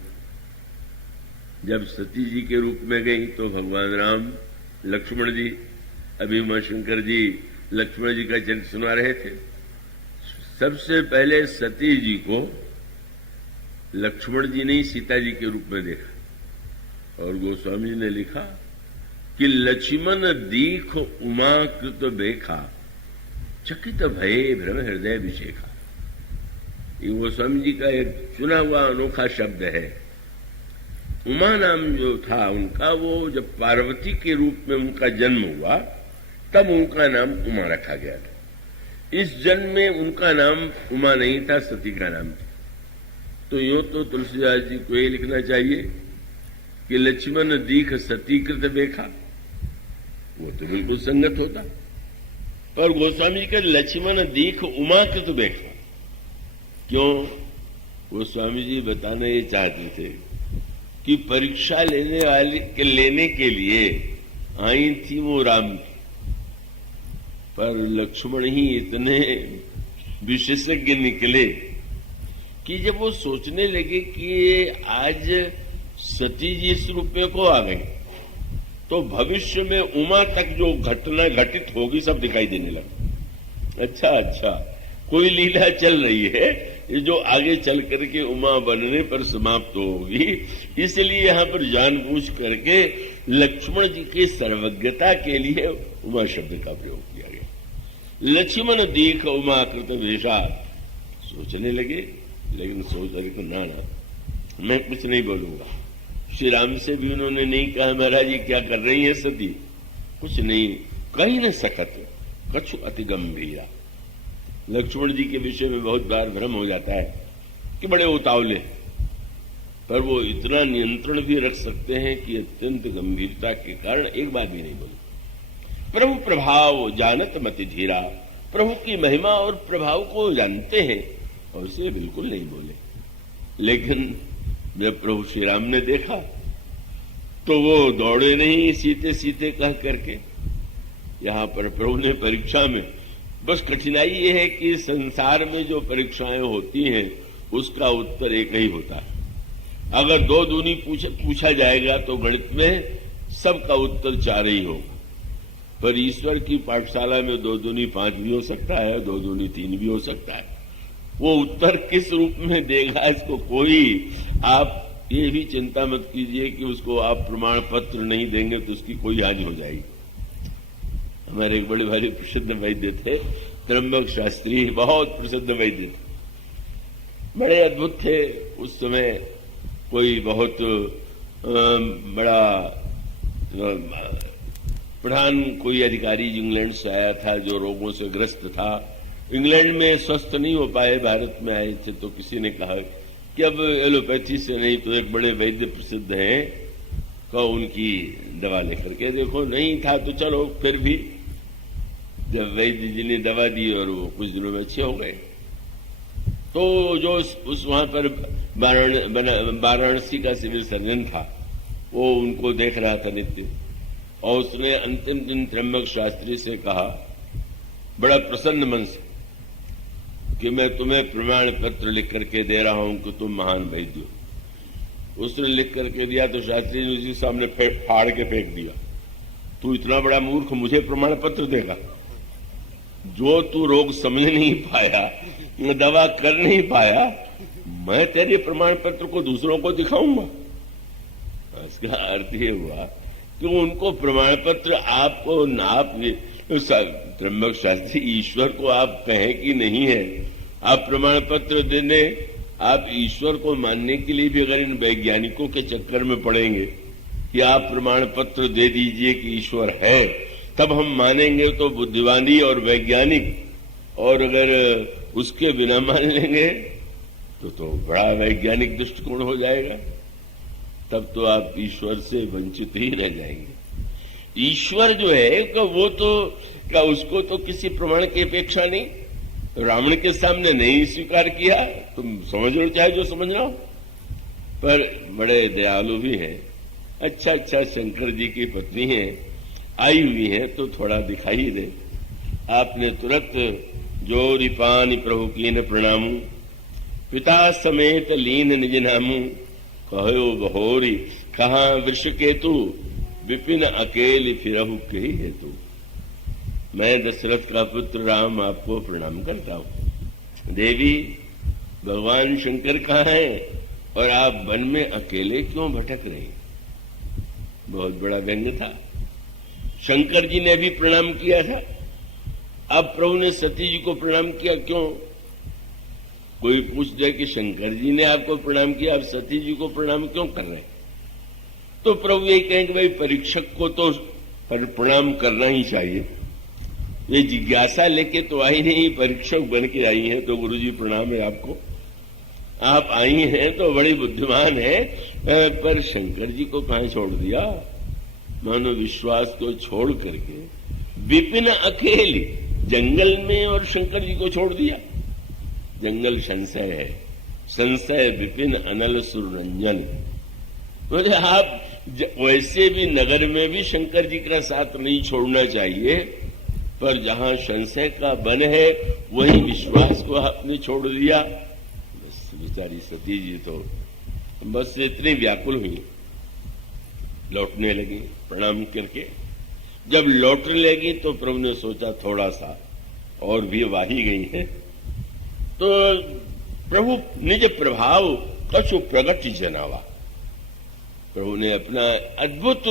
जब सती जी के रूप में गई तो भगवान राम, लक्ष्मण जी, अभी उमा शंकर जी लक्ष्मण जी का चरित्र सुना रहे थे। सबसे पहले सती जी को लक्ष्मण जी ने सीता जी के रूप में देखा, और गोस्वामी जी ने लिखा कि लक्ष्मण दीख उमा कृत बेखा, चकित भये भ्रम हृदय विशेखा। ये गोस्वामी जी का एक चुना हुआ अनोखा शब्द है। उमा नाम जो था उनका, वो जब पार्वती के रूप में उनका जन्म हुआ तब उनका नाम उमा रखा गया था। इस जन्म में उनका नाम उमा नहीं था, सती का नाम था। तो यूं तो तुलसीदास जी को ये लिखना चाहिए कि लक्ष्मण दीख सतीकृत देखा, वो तो बिल्कुल संगत होता। पर गोस्वामी जी के लक्ष्मण दीख उमाकृत देखा, क्यों? गोस्वामी जी बताना ये चाहते थे कि परीक्षा लेने के लिए आई थी वो राम की, पर लक्ष्मण ही इतने विशेषज्ञ निकले कि जब वो सोचने लगे कि आज सती जी इस रूप में को आ गई, तो भविष्य में उमा तक जो घटना घटित होगी सब दिखाई देने लगा। अच्छा, कोई लीला चल रही है जो आगे चल करके उमा बनने पर समाप्त होगी, इसलिए यहां पर जानबूझ करके लक्ष्मण जी की सर्वज्ञता के लिए उमा शब्द का प्रयोग किया गया। लक्ष्मण दीख उमा कृत वेशा, सोचने लगे, लेकिन सोच रहे ना मैं कुछ नहीं बोलूंगा। श्री राम से भी उन्होंने नहीं कहा महाराज ये क्या कर रही है सती, कुछ नहीं, कहीं न सकत कछु अति गंभीरा। लक्ष्मण जी के विषय में बहुत बार भ्रम हो जाता है कि बड़े उतावले, पर वो इतना नियंत्रण भी रख सकते हैं कि अत्यंत गंभीरता के कारण एक बात भी नहीं बोले। प्रभु प्रभाव जानत मति धीरा, प्रभु की महिमा और प्रभाव को जानते हैं और उसे बिल्कुल नहीं बोले। लेकिन जब प्रभु श्री राम ने देखा तो वो दौड़े नहीं सीते सीते कह करके। यहां पर प्रभु ने परीक्षा में, बस कठिनाई ये है कि संसार में जो परीक्षाएं होती हैं उसका उत्तर एक ही होता है। अगर दो दूनी पूछा जाएगा तो गणित में सबका उत्तर 4 ही होगा, पर ईश्वर की पाठशाला में 2 दूनी 5 भी हो सकता है, 2 दूनी 3 भी हो सकता है। वो उत्तर किस रूप में देगा इसको कोई, आप ये भी चिंता मत कीजिए कि उसको आप प्रमाण पत्र नहीं देंगे तो उसकी कोई हानि हो जाएगी। हमारे एक बड़े भारी प्रसिद्ध वैद्य थे, त्र्यंबक शास्त्री, बहुत प्रसिद्ध वैद्य थे, बड़े अद्भुत थे। उस समय कोई बहुत बड़ा प्रधान कोई अधिकारी इंग्लैंड से आया था जो रोगों से ग्रस्त था। इंग्लैंड में स्वस्थ नहीं हो पाए, भारत में आए थे, तो किसी ने कहा कि अब एलोपैथी से नहीं तो एक बड़े वैद्य प्रसिद्ध हैं, कहो उनकी दवा लेकर के देखो। नहीं था तो चलो, फिर भी जब वैद्य जी ने दवा दी और वो कुछ दिनों में अच्छे हो गए, तो जो उस वहां पर वाराणसी का सिविल सर्जन था वो उनको देख रहा था नित्य, और उसने अंतिम दिन त्र्यंबक शास्त्री से कहा बड़ा प्रसन्न मन से कि मैं तुम्हें प्रमाण पत्र लिख करके दे रहा हूं कि तुम महान वैद्य हो। उसने लिख करके दिया तो शास्त्री ने उसी सामने फाड़ के फेंक दिया, तू इतना बड़ा मूर्ख मुझे प्रमाण पत्र देगा? जो तू रोग समझ नहीं पाया, दवा कर नहीं पाया, मैं तेरे प्रमाण पत्र को दूसरों को दिखाऊंगा? इसका अर्थ ये हुआ कि उनको प्रमाण पत्र आपको नाप त्र्यंबक शास्त्री ईश्वर को आप कहें कि नहीं है, आप प्रमाण पत्र देने, आप ईश्वर को मानने के लिए भी अगर इन वैज्ञानिकों के चक्कर में पड़ेंगे कि आप प्रमाण पत्र दे दीजिए कि ईश्वर है, तब हम मानेंगे तो बुद्धिवादी और वैज्ञानिक, और अगर उसके बिना मान लेंगे तो बड़ा वैज्ञानिक दृष्टिकोण हो जाएगा, तब तो आप ईश्वर से वंचित ही रह जाएंगे। ईश्वर जो है वो तो क्या उसको तो किसी प्रमाण की अपेक्षा नहीं, रावण के सामने नहीं स्वीकार किया, तुम समझ लो चाहे जो समझना हो। पर बड़े दयालु भी हैं, अच्छा शंकर जी की पत्नी है, आई हुई है तो थोड़ा दिखाई दे। आपने तुरंत जोरि पानी प्रभु कीन प्रणामू, पिता समेत लीन निज नामू, कहो बहोरी कहा वृष केतु, विपिन अकेले फिरहु के हेतु। मैं दशरथ का पुत्र राम आपको प्रणाम करता हूं। देवी, भगवान शंकर कहाँ हैं और आप वन में अकेले क्यों भटक रही? बहुत बड़ा व्यंग था। शंकर जी ने भी प्रणाम किया था, अब प्रभु ने सती जी को प्रणाम किया, क्यों? कोई पूछ दे कि शंकर जी ने आपको प्रणाम किया, आप सती जी को प्रणाम क्यों कर रहे? तो प्रभु यही कहेंगे भाई परीक्षक को तो प्रणाम करना ही चाहिए। ये जिज्ञासा लेके तो आई नहीं, परीक्षक बन के आई हैं, तो गुरुजी प्रणाम है आपको। आप आई हैं तो बड़ी बुद्धिमान है, पर शंकर जी को कहां छोड़ दिया? मानो विश्वास को छोड़ करके विपिन अकेली जंगल में और शंकर जी को छोड़ दिया। जंगल संशय है, संशय विपिन अनल सुररंजन। बोले आप वैसे भी नगर में भी शंकर जी का साथ नहीं छोड़ना चाहिए, पर जहां संशय का बन है वही विश्वास को आपने छोड़ दिया। बस बेचारी सती जी तो बस इतनी व्याकुल हुई, लौटने लगी प्रणाम करके। जब लौटने लगी तो प्रभु ने सोचा थोड़ा सा और भी वाही गई है, तो प्रभु निज प्रभाव कछु प्रगट जनावा। प्रभु ने अपना अद्भुत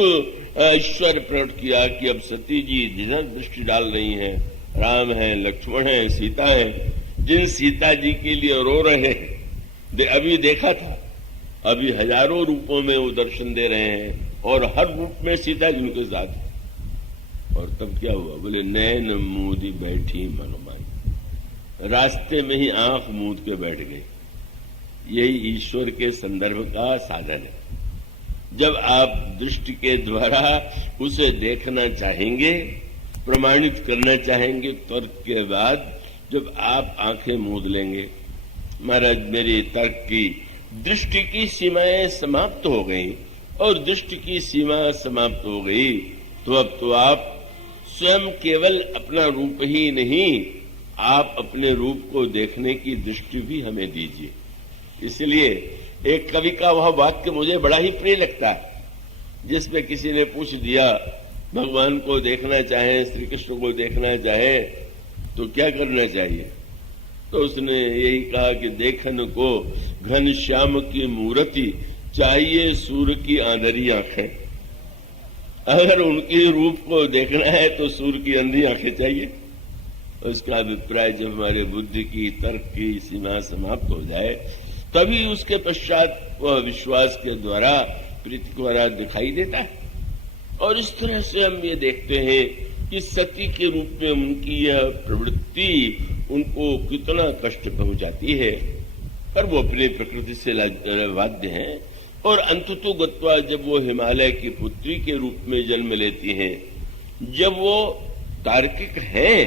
ईश्वर प्रकट किया कि अब सती जी जिधर दृष्टि डाल रही हैं, राम हैं, लक्ष्मण हैं, सीता हैं, जिन सीता जी के लिए रो रहे हैं, अभी देखा था, अभी हजारों रूपों में वो दर्शन दे रहे हैं और हर रूप में सीता जी उनके साथ है। और तब क्या हुआ? बोले नैन मूदी बैठी मनोमान, रास्ते में ही आंख मूंद के बैठ गई। यही ईश्वर के संदर्भ का साधन है। जब आप दृष्टि के द्वारा उसे देखना चाहेंगे, प्रमाणित करना चाहेंगे, तर्क के बाद जब आप आंखें मूंद लेंगे, महाराज मेरी तर्क की दृष्टि की सीमाएं समाप्त हो गई, और दृष्टि की सीमा समाप्त हो गई तो अब तो आप स्वयं केवल अपना रूप ही नहीं, आप अपने रूप को देखने की दृष्टि भी हमें दीजिए। इसलिए एक कवि का वह वाक्य मुझे बड़ा ही प्रिय लगता है, जिसमें किसी ने पूछ दिया भगवान को देखना चाहे, श्री कृष्ण को देखना चाहे तो क्या करना चाहिए? तो उसने यही कहा कि देखन को घन श्याम की मूर्ति, चाहिए सूर्य की आंधरी आंखें। अगर उनके रूप को देखना है तो सूर्य की अंधी आंखें चाहिए। उसका अभिप्राय जब हमारे बुद्धि की, तर्क की सीमा समाप्त हो जाए, तभी उसके पश्चात वह विश्वास के द्वारा, प्रीति द्वारा दिखाई देता है। और इस तरह से हम ये देखते हैं कि सती के रूप में उनकी यह प्रवृत्ति उनको कितना कष्ट पहुंचाती है, पर वो अपनी प्रकृति से बाध्य हैं। और अंततो गत्वा जब वो हिमालय की पुत्री के रूप में जन्म लेती हैं, जब वो तार्किक हैं,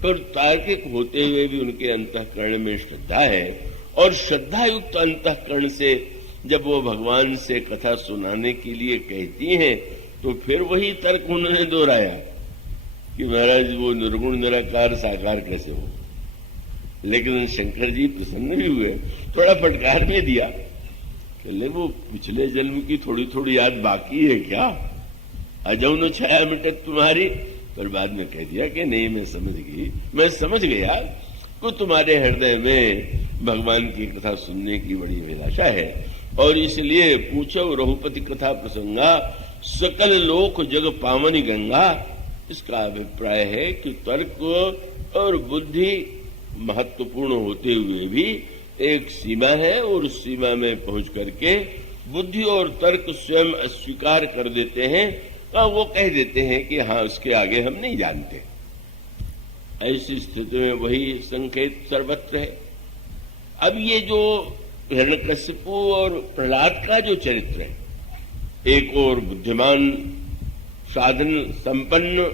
पर तार्किक होते हुए भी उनके अंतःकरण में श्रद्धा है, और श्रद्धा युक्त अंतःकरण से जब वो भगवान से कथा सुनाने के लिए कहती हैं, तो फिर वही तर्क उन्होंने दोहराया कि महाराज वो निर्गुण निराकार साकार कैसे हो। लेकिन शंकर जी प्रसन्न भी हुए, थोड़ा फटकार भी दिया, कहले वो पिछले जन्म की थोड़ी थोड़ी याद बाकी है क्या? अजौ न छाया मिटत तुम्हारी। पर बाद में कह दिया कि नहीं, मैं समझ गया कि तुम्हारे हृदय में भगवान की कथा सुनने की बड़ी अभिलाषा है, और इसलिए पूछो रघुपति कथा प्रसंगा, सकल लोक जग पावनी गंगा। इसका अभिप्राय है कि तर्क और बुद्धि महत्वपूर्ण होते हुए भी एक सीमा है, और उस सीमा में पहुंच करके बुद्धि और तर्क स्वयं अस्वीकार कर देते हैं, और वो कह देते हैं कि हाँ, उसके आगे हम नहीं जानते। ऐसी स्थिति में वही संकेत सर्वत्र है। अब ये जो हिरण्यकशिपु और प्रहलाद का जो चरित्र है, एक और बुद्धिमान साधन संपन्न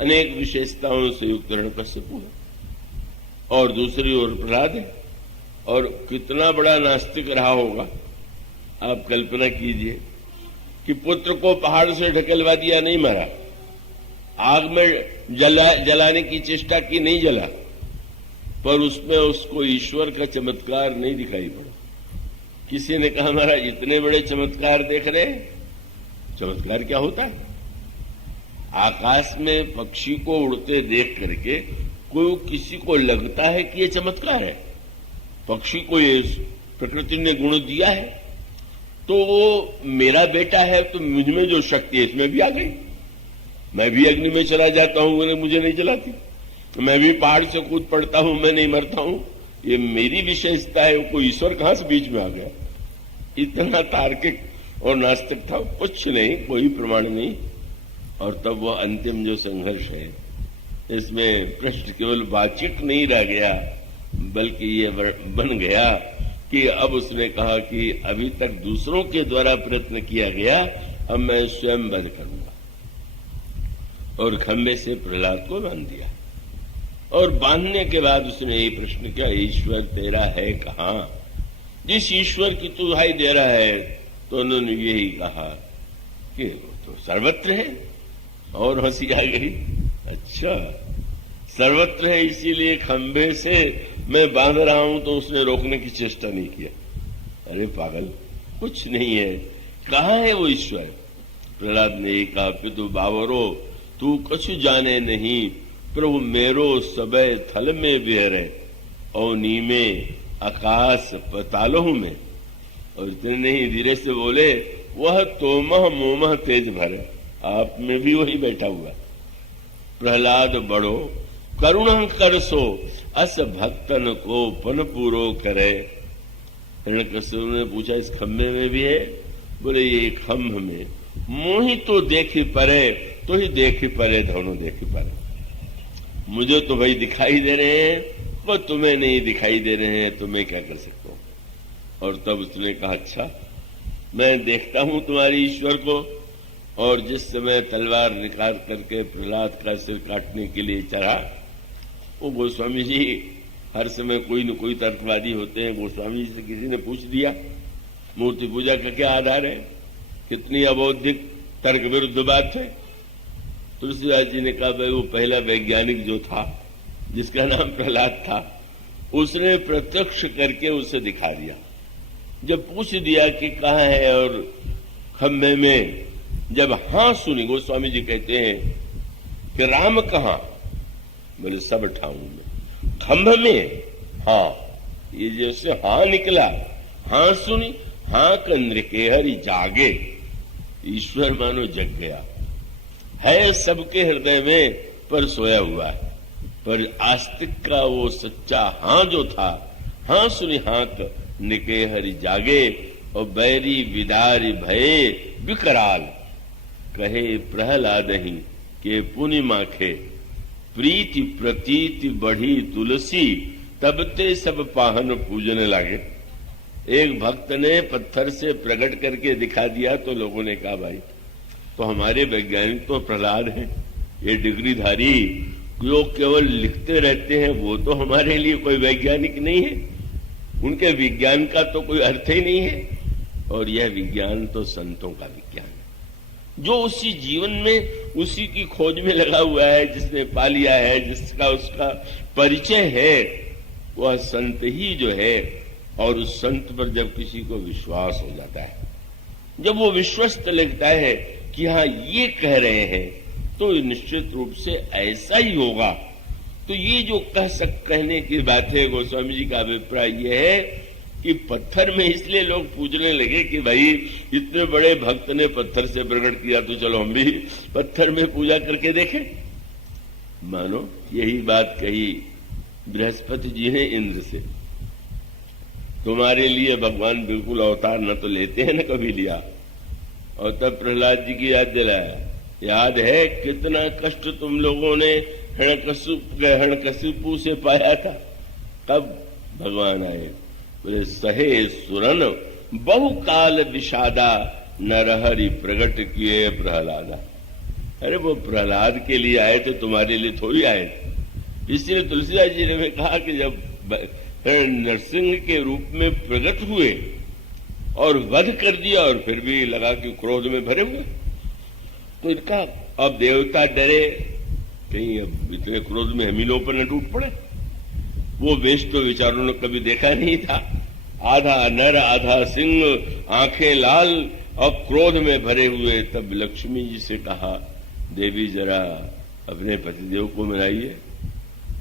अनेक विशेषताओं से युक्त हिरण्यकश्यप है, और दूसरी ओर प्रहलाद है। और कितना बड़ा नास्तिक रहा होगा, आप कल्पना कीजिए कि पुत्र को पहाड़ से ढकेलवा दिया, नहीं मारा, आग में जलाने की चेष्टा की, नहीं जला, पर उसमें उसको ईश्वर का चमत्कार नहीं दिखाई पड़ा। किसी ने कहा महाराज इतने बड़े चमत्कार देख रहे हैं, चमत्कार क्या होता है? आकाश में पक्षी को उड़ते देख करके कोई किसी को लगता है कि ये चमत्कार है? पक्षी को ये प्रकृति ने गुण दिया है, तो वो मेरा बेटा है, तो मुझ में जो शक्ति है इसमें भी आ गई। मैं भी अग्नि में चला जाता हूं, मुझे नहीं जलाती। मैं भी पहाड़ से कूद पड़ता हूं, मैं नहीं मरता हूं। ये मेरी विशेषता है, कोई ईश्वर कहां से बीच में आ गया? इतना तार्किक और नास्तिक था, कुछ नहीं, कोई प्रमाण नहीं। और तब वह अंतिम जो संघर्ष है, इसमें प्रश्न केवल वाचिक नहीं रह गया, बल्कि ये बन गया कि अब उसने कहा कि अभी तक दूसरों के द्वारा प्रयत्न किया गया, अब मैं स्वयं वध करूंगा। और खंभे से प्रहलाद को बांध दिया। और बांधने के बाद उसने यही प्रश्न किया, ईश्वर तेरा है कहां? जिस ईश्वर की तू दुहाई दे रहा है, तो उन्होंने यही कहा कि वो तो सर्वत्र है। और हंसी आ गई, अच्छा सर्वत्र है इसीलिए खंभे से मैं बांध रहा हूं, तो उसने रोकने की चेष्टा नहीं किया। अरे पागल, कुछ नहीं है, कहां है वो ईश्वर? प्रहलाद ने कहा, पितु बावरो तू कछु जाने नहीं, प्रभु मेरो सबे थल में विहरे, और नीमे आकाश पतालों में। और इतने नहीं, धीरे से बोले, वह तोमह मोमह तेज भर, आप में भी वही बैठा हुआ। प्रहलाद बड़ो करुण कर सो, अस भक्तन को पन पूरो करे। हिरण्यकश्यप ने पूछा, इस खंभे में भी है? बोले ये खंभ में मोही तो देखी परे, तो ही देखी परे, दोनों देखी परे। मुझे तो भाई दिखाई दे रहे हैं, पर तुम्हें नहीं दिखाई दे रहे हैं, तो मैं क्या कर सकता हूं? और तब उसने कहा, अच्छा मैं देखता हूं तुम्हारी ईश्वर को। और जिस समय तलवार निकाल करके प्रहलाद का सिर काटने के लिए चढ़ा, वो गोस्वामी जी हर समय कोई न कोई तर्कवादी होते हैं। गोस्वामी जी से किसी ने पूछ दिया, मूर्ति पूजा का क्या आधार है? कितनी अबौद्धिक तर्क विरुद्ध बात है। तुलसीदास जी ने कहा, भाई वो पहला वैज्ञानिक जो था, जिसका नाम प्रहलाद था, उसने प्रत्यक्ष करके उसे दिखा दिया। जब पूछ दिया कि कहाँ है, और खंभे में जब हां सुनी, गोस्वामी जी कहते हैं कि राम कहां? बोले सब ठाऊं में। खंभ में? हाँ। ये जैसे हां निकला, हां सुनी, हां कंद्र के हरि जागे, ईश्वर मानो जग गया है सबके हृदय में, पर सोया हुआ है। पर आस्तिक का वो सच्चा हां जो था, हां सुनी हाथ निके हरि जागे, और बैरी विदारी भये विकराल, कहे प्रहलाद ही के पुनि माखे, प्रीति प्रतीति बढ़ी तुलसी, तब ते सब पाहन पूजने लगे। एक भक्त ने पत्थर से प्रकट करके दिखा दिया, तो लोगों ने कहा, भाई तो हमारे वैज्ञानिक तो प्रहलाद हैं, ये डिग्रीधारी जो केवल लिखते रहते हैं, वो तो हमारे लिए कोई वैज्ञानिक नहीं है, उनके विज्ञान का तो कोई अर्थ ही नहीं है। और यह विज्ञान तो संतों का विज्ञान है, जो उसी जीवन में उसी की खोज में लगा हुआ है, जिसने पा लिया है, जिसका उसका परिचय है, वह संत ही जो है। और उस संत पर जब किसी को विश्वास हो जाता है, जब वो विश्वस्त लगता है कि हाँ ये कह रहे हैं, तो निश्चित रूप से ऐसा ही होगा। तो ये जो कहने की बात है, गोस्वामी जी का अभिप्राय यह है कि पत्थर में इसलिए लोग पूजने लगे कि भाई इतने बड़े भक्त ने पत्थर से प्रकट किया, तो चलो हम भी पत्थर में पूजा करके देखें। मानो यही बात कही बृहस्पति जी ने इंद्र से, तुम्हारे लिए भगवान बिल्कुल अवतार न तो लेते हैं न कभी लिया। और तब प्रहलाद जी की याद दिलाया, याद है कितना कष्ट तुम लोगों ने हिरण्यकशिपु से पाया था? तब भगवान आए, बोले सहे सुरन बहुकाल विषादा, नरहरि प्रगट किए प्रहलादा। अरे वो प्रहलाद के लिए आए थे, तुम्हारे लिए थोड़ी आए थे। इसलिए तुलसीदास जी ने कहा कि जब नरसिंह के रूप में प्रकट हुए और वध कर दिया और फिर भी लगा कि क्रोध में भरे हुए, तो इनका अब देवता डरे कहीं अब इतने क्रोध में हम ही लोगों पर न टूट पड़े। वो वेश तो विचारों ने कभी देखा नहीं था, आधा नर आधा सिंह, आंखें लाल और क्रोध में भरे हुए। तब लक्ष्मी जी से कहा, देवी जरा अपने पतिदेव को मनाइए।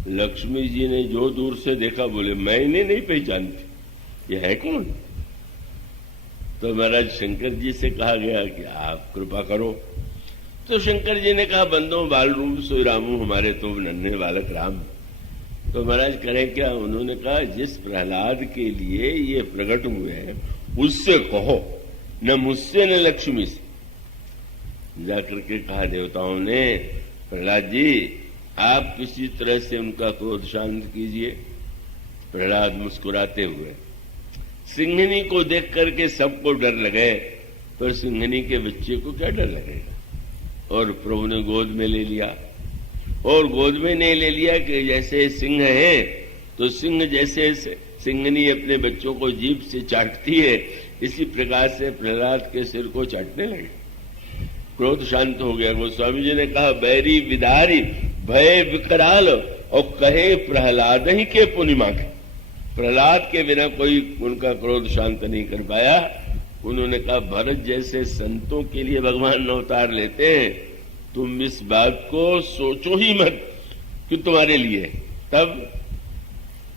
लक्ष्मी जी ने जो दूर से देखा बोले, मैं इन्हें नहीं पहचानती, ये है कौन? तो महाराज शंकर जी से कहा गया कि आप कृपा करो। तो शंकर जी ने कहा, बंदो बाल रूप सोई रामू, हमारे तो नन्हे बालक राम। तो महाराज करें क्या? उन्होंने कहा, जिस प्रहलाद के लिए ये प्रकट हुए हैं उससे कहो, न मुझसे न लक्ष्मी से। जाकर के कहा देवताओं ने, प्रहलाद जी आप किसी तरह से उनका क्रोध शांत कीजिए। प्रहलाद मुस्कुराते हुए, सिंहनी को देख करके सबको डर लगे, पर सिंहनी के बच्चे को क्या डर लगेगा। और प्रभु ने गोद में ले लिया, और गोद में नहीं ले लिया कि जैसे सिंह है तो सिंह जैसे सिंहनी अपने बच्चों को जीभ से चाटती है, इसी प्रकार से प्रहलाद के सिर को चाटने लगे। क्रोध शांत हो गया। गोस्वामी जी ने कहा, बैरी विदारी भय विकराल और कहे प्रहलाद ही के पुनिमा के। प्रहलाद के बिना कोई उनका क्रोध शांत नहीं कर पाया। उन्होंने कहा, भरत जैसे संतों के लिए भगवान अवतार लेते हैं, तुम इस बात को सोचो ही मत कि तुम्हारे लिए। तब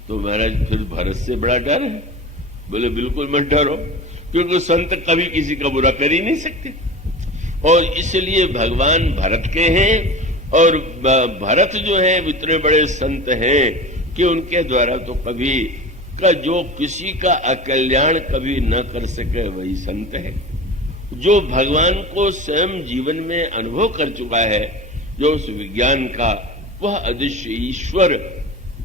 तो महाराज फिर भरत से बड़ा डर है? बोले बिल्कुल मत डरो, क्योंकि संत कभी किसी का बुरा कर ही नहीं सकते। और इसलिए भगवान भरत के हैं, और भरत जो है इतने बड़े संत हैं कि उनके द्वारा तो कभी का जो किसी का अकल्याण कभी न कर सके वही संत है। जो भगवान को स्वयं जीवन में अनुभव कर चुका है, जो उस विज्ञान का वह अदृश्य ईश्वर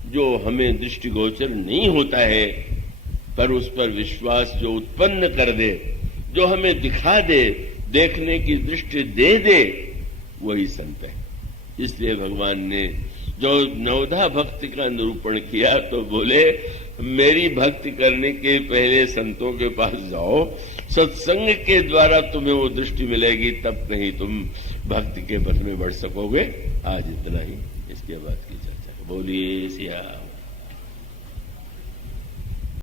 जो हमें दृष्टिगोचर नहीं होता है, पर उस पर विश्वास जो उत्पन्न कर दे, जो हमें दिखा दे, देखने की दृष्टि दे दे, वही संत है। इसलिए भगवान ने जो नवधा भक्ति का निरूपण किया तो बोले, मेरी भक्ति करने के पहले संतों के पास जाओ, सत्संग के द्वारा तुम्हें वो दृष्टि मिलेगी, तब कहीं तुम भक्ति के पथ में बढ़ सकोगे। आज इतना ही, इसके बाद की चर्चा बोलिए सिया।